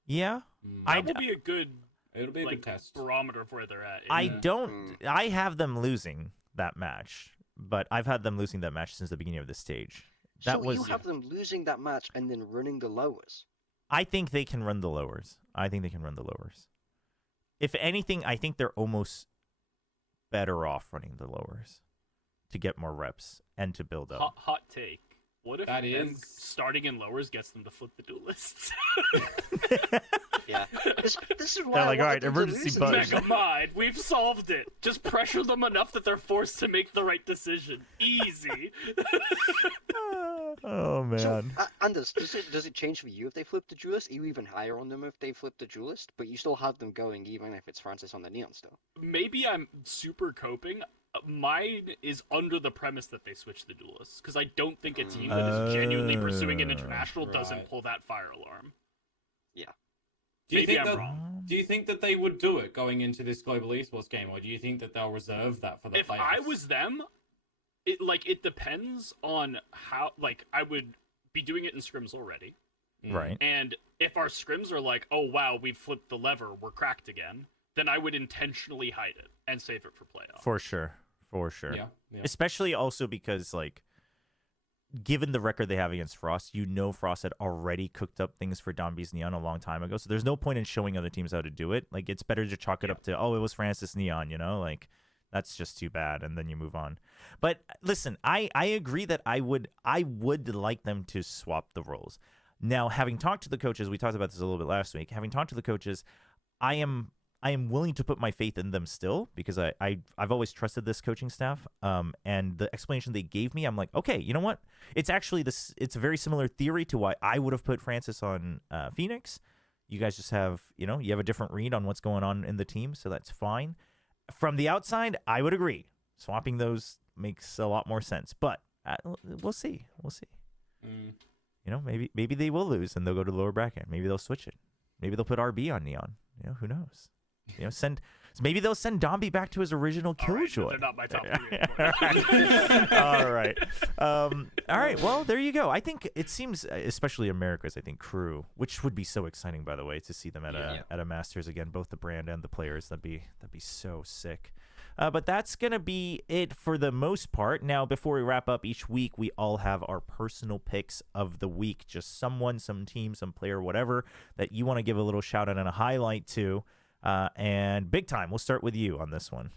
Yeah. That will be a good, it'll be a good test. barometer of where they're at. I have them losing that match, but I've had them losing that match since the beginning of the stage. You have them losing that match and then running the lowers? I think they can run the lowers. If anything, I think they're almost better off running the lowers to get more reps and to build up. Hot take. What if them starting in lowers gets them to flip the duelists? Yeah. This is why They're like, all right, emergency button. Mega Mind, we've solved it. Just pressure them enough that they're forced to make the right decision. Easy. Oh man. So, Anderzz, does it change for you if they flip the duelist? Are you even higher on them if they flip the duelist? But you still have them going even if it's Francis on the Neon still. Maybe I'm super coping. Mine is under the premise that they switch the duelists, because I don't think a team that is genuinely pursuing an international doesn't pull that fire alarm. Yeah. Do you Maybe think I'm wrong. Do you think that they would do it going into this global esports game, or do you think that they'll reserve that for the If playoffs? I was them, it depends on how. Like, I would be doing it in scrims already, Right. and if our scrims are like, oh wow, we've flipped the lever, we're cracked again, then I would intentionally hide it and save it for playoff. For sure. Yeah. Especially also because, like, given the record they have against Frost, Frost had already cooked up things for Donby's Neon a long time ago. So there's no point in showing other teams how to do it. Like, it's better to chalk it up to, oh, it was Francis Neon, like, That's just too bad, and then you move on. But listen, I agree that I would like them to swap the roles. Now, having talked to the coaches, we talked about this a little bit last week. Having talked to the coaches, I am willing to put my faith in them still, because I've always trusted this coaching staff. And the explanation they gave me, I'm like, okay, you know what? It's actually it's a very similar theory to why I would have put Francis on Phoenix. You guys just have, you have a different read on what's going on in the team, so that's fine. From the outside, I would agree. Swapping those makes a lot more sense, but we'll see. We'll see. Maybe they will lose and they'll go to the lower bracket. Maybe they'll switch it. Maybe they'll put RB on Neon. Who knows? Maybe they'll send Domby back to his original Killjoy. They're not my top 3 anymore. All right. Well, there you go. I think it seems, especially America's, crew, which would be so exciting, by the way, to see them at a Masters again, both the brand and the players. That'd be so sick. But that's gonna be it for the most part. Now, before we wrap up, each week we all have our personal picks of the week. Just someone, some team, some player, whatever that you want to give a little shout out and a highlight to. And BigTime, we'll start with you on this one.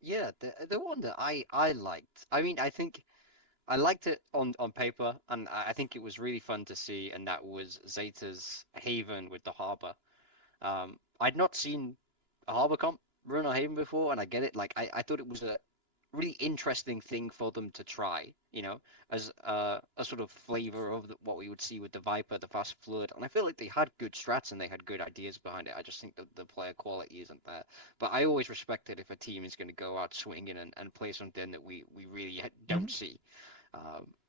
Yeah, the one that I liked. I think I liked it on paper, and I think it was really fun to see, and that was Zeta's Haven with the Harbor. I'd not seen a Harbor comp run on Haven before, and I get it. Like, I thought it was a really interesting thing for them to try, as a sort of flavor of what we would see with the Viper, the Fast Flood. And I feel like they had good strats and they had good ideas behind it. I just think that the player quality isn't there. But I always respect it if a team is going to go out swinging and play something that we really don't see.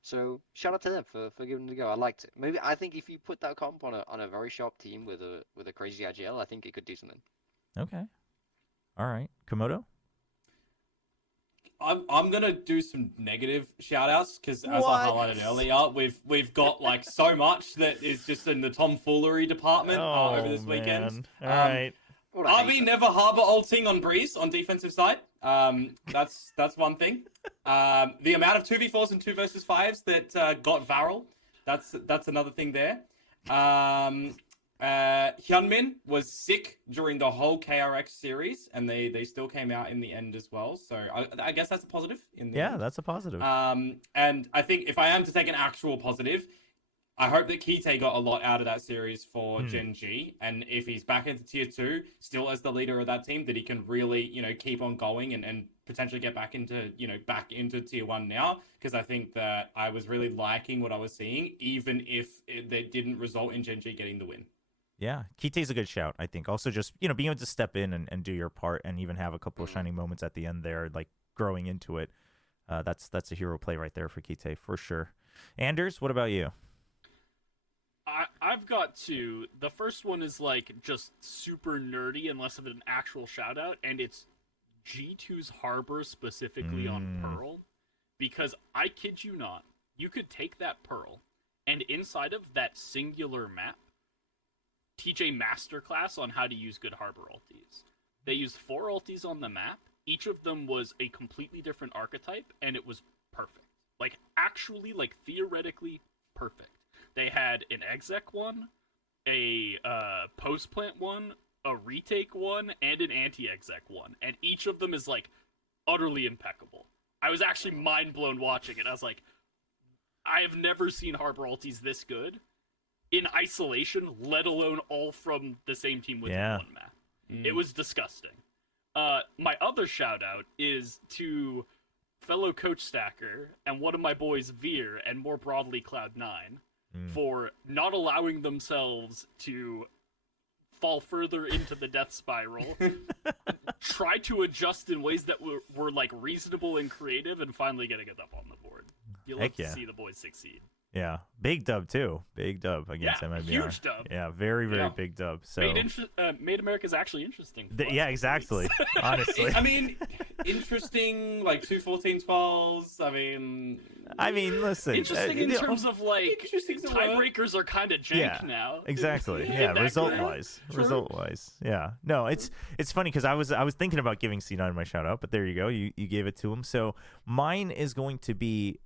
So shout out to them for giving it a go. I liked it. Maybe I think if you put that comp on a very sharp team with a crazy IGL, I think it could do something. Okay. All right. Komodo? I'm gonna do some negative shout outs because, as I highlighted earlier, we've got like so much that is just in the tomfoolery department over this weekend. All right. RB never harbor ulting on Breeze on defensive side. That's one thing. The amount of 2v4s and 2 versus 5s that got Varel, that's another thing there. Hyunmin was sick during the whole KRX series, and they still came out in the end as well. So I guess that's a positive. That's a positive. And I think if I am to take an actual positive, I hope that Kite got a lot out of that series for Gen G, and if he's back into tier 2, still as the leader of that team, that he can really, keep on going and potentially get back into tier 1 now, because I think that I was really liking what I was seeing, even if it didn't result in Gen G getting the win. Yeah, Kite's a good shout, I think. Also, just, being able to step in and do your part and even have a couple of shining moments at the end there, like growing into it. That's a hero play right there for Kite, for sure. Anderzz, what about you? I've got 2. The first one is like just super nerdy and less of an actual shout out, and it's G2's Harbor specifically on Pearl. Because I kid you not, you could take that Pearl and inside of that singular map, teach a masterclass on how to use good Harbor ultis. They used 4 ultis on the map. Each of them was a completely different archetype, and it was perfect. Like, actually, like, theoretically perfect. They had an exec one, a post-plant one, a retake one, and an anti-exec one. And each of them is, like, utterly impeccable. I was actually mind-blown watching it. I was like, I have never seen Harbor ultis this good in isolation, let alone all from the same team with one map. It was disgusting. My other shout out is to fellow coach Stacker and one of my boys Veer, and more broadly Cloud9, for not allowing themselves to fall further into the death spiral, try to adjust in ways that were like reasonable and creative, and finally getting it up on the board. You love to see the boys succeed. Yeah, big dub too. Big dub against MIBR. Huge dub. Yeah, very big dub. So made America's actually interesting. Yeah, exactly. Honestly, I mean, interesting, like 2 14-12s. I mean, listen. Interesting in terms of like tiebreakers are kind of jank now. Exactly. Yeah, result wise. Yeah. No, it's funny because I was thinking about giving C9 my shout out, but there you go. You gave it to him. So mine is going to be.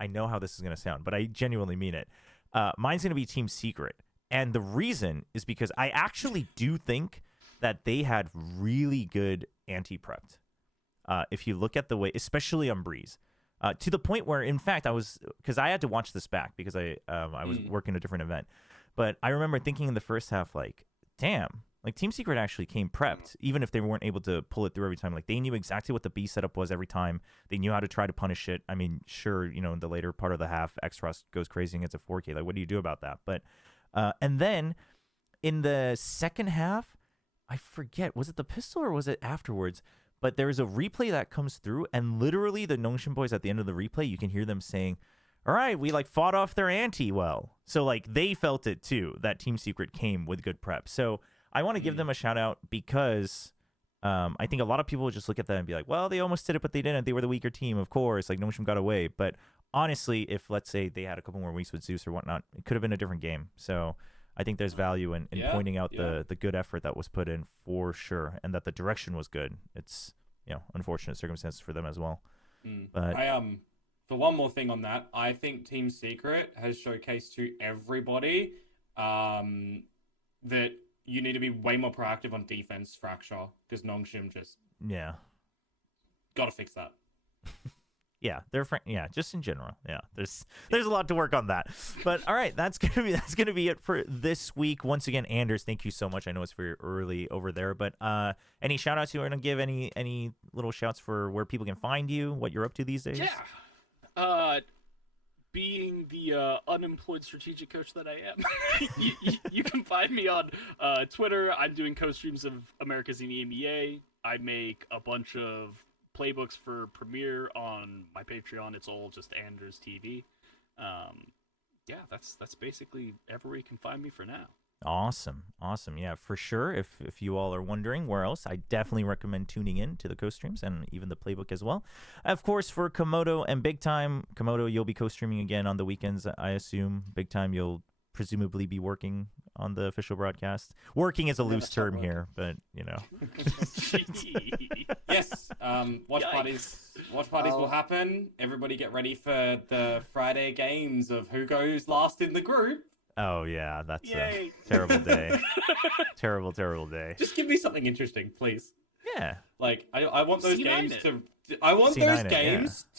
I know how this is going to sound, but I genuinely mean it. Mine's going to be Team Secret. And the reason is because I actually do think that they had really good anti-prepped. If you look at the way, especially on Breeze, to the point where, in fact, because I had to watch this back because I was working a different event, but I remember thinking in the first half, like, damn, like Team Secret actually came prepped, even if they weren't able to pull it through every time. Like they knew exactly what the B setup was every time. They knew how to try to punish it. I mean, sure, in the later part of the half, X-Rust goes crazy and gets a 4K. Like, what do you do about that? But and then in the second half, I forget, was it the pistol or was it afterwards? But there's a replay that comes through, and literally the Nongshim boys at the end of the replay, you can hear them saying, all right, we like fought off their ante well. So like they felt it too, that Team Secret came with good prep. So I want to give them a shout out because I think a lot of people would just look at that and be like, well, they almost did it, but they didn't. They were the weaker team, of course. Like Nongshim got away. But honestly, if let's say they had a couple more weeks with Zeus or whatnot, it could have been a different game. So I think there's value in pointing out the good effort that was put in for sure, and that the direction was good. It's unfortunate circumstances for them as well. But for one more thing on that, I think Team Secret has showcased to everybody that you need to be way more proactive on defense fracture, because Nongshim just gotta fix that. Just in general. There's a lot to work on that. But all right, that's gonna be it for this week. Once again, Anderzz, thank you so much. I know it's very early over there, but any shout outs you want to give, any little shouts for where people can find you, what you're up to these days? Being the unemployed strategic coach that I am, you can find me on Twitter. I'm doing co-streams of America's in EMEA. I make a bunch of playbooks for Premiere on my Patreon. It's all just Anderzz TV. That's basically everywhere you can find me for now. Awesome. Yeah, for sure. If you all are wondering where else, I definitely recommend tuning in to the co-streams and even the playbook as well. Of course, for Komodo and BigTime, Komodo, you'll be co-streaming again on the weekends, I assume. BigTime, you'll presumably be working on the official broadcast. Working is a loose term here, but Yes, watch parties will happen. Everybody get ready for the Friday games of who goes last in the group. Oh yeah, that's a terrible day. terrible day. Just give me something interesting, please. Yeah. Like I want those games to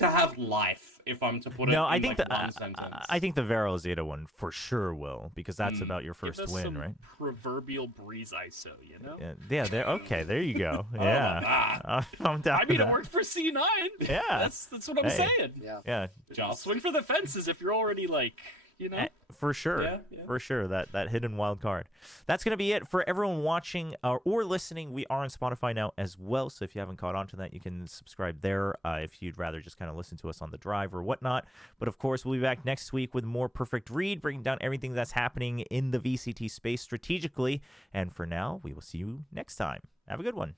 have life, if I'm to put it I in think one sentence. I think the Vero Zeta one for sure will, because that's about your first win, some right? Proverbial breeze ISO, Okay, there you go. I'm down. I mean, it worked for C9. Yeah. That's what I'm saying. Yeah. Just swing for the fences if you're already For sure. For sure. That hidden wild card. That's going to be it for everyone watching or listening. We are on Spotify now as well. So if you haven't caught on to that, you can subscribe there if you'd rather just kind of listen to us on the drive or whatnot. But of course, we'll be back next week with more Perfect Read, breaking down everything that's happening in the VCT space strategically. And for now, we will see you next time. Have a good one.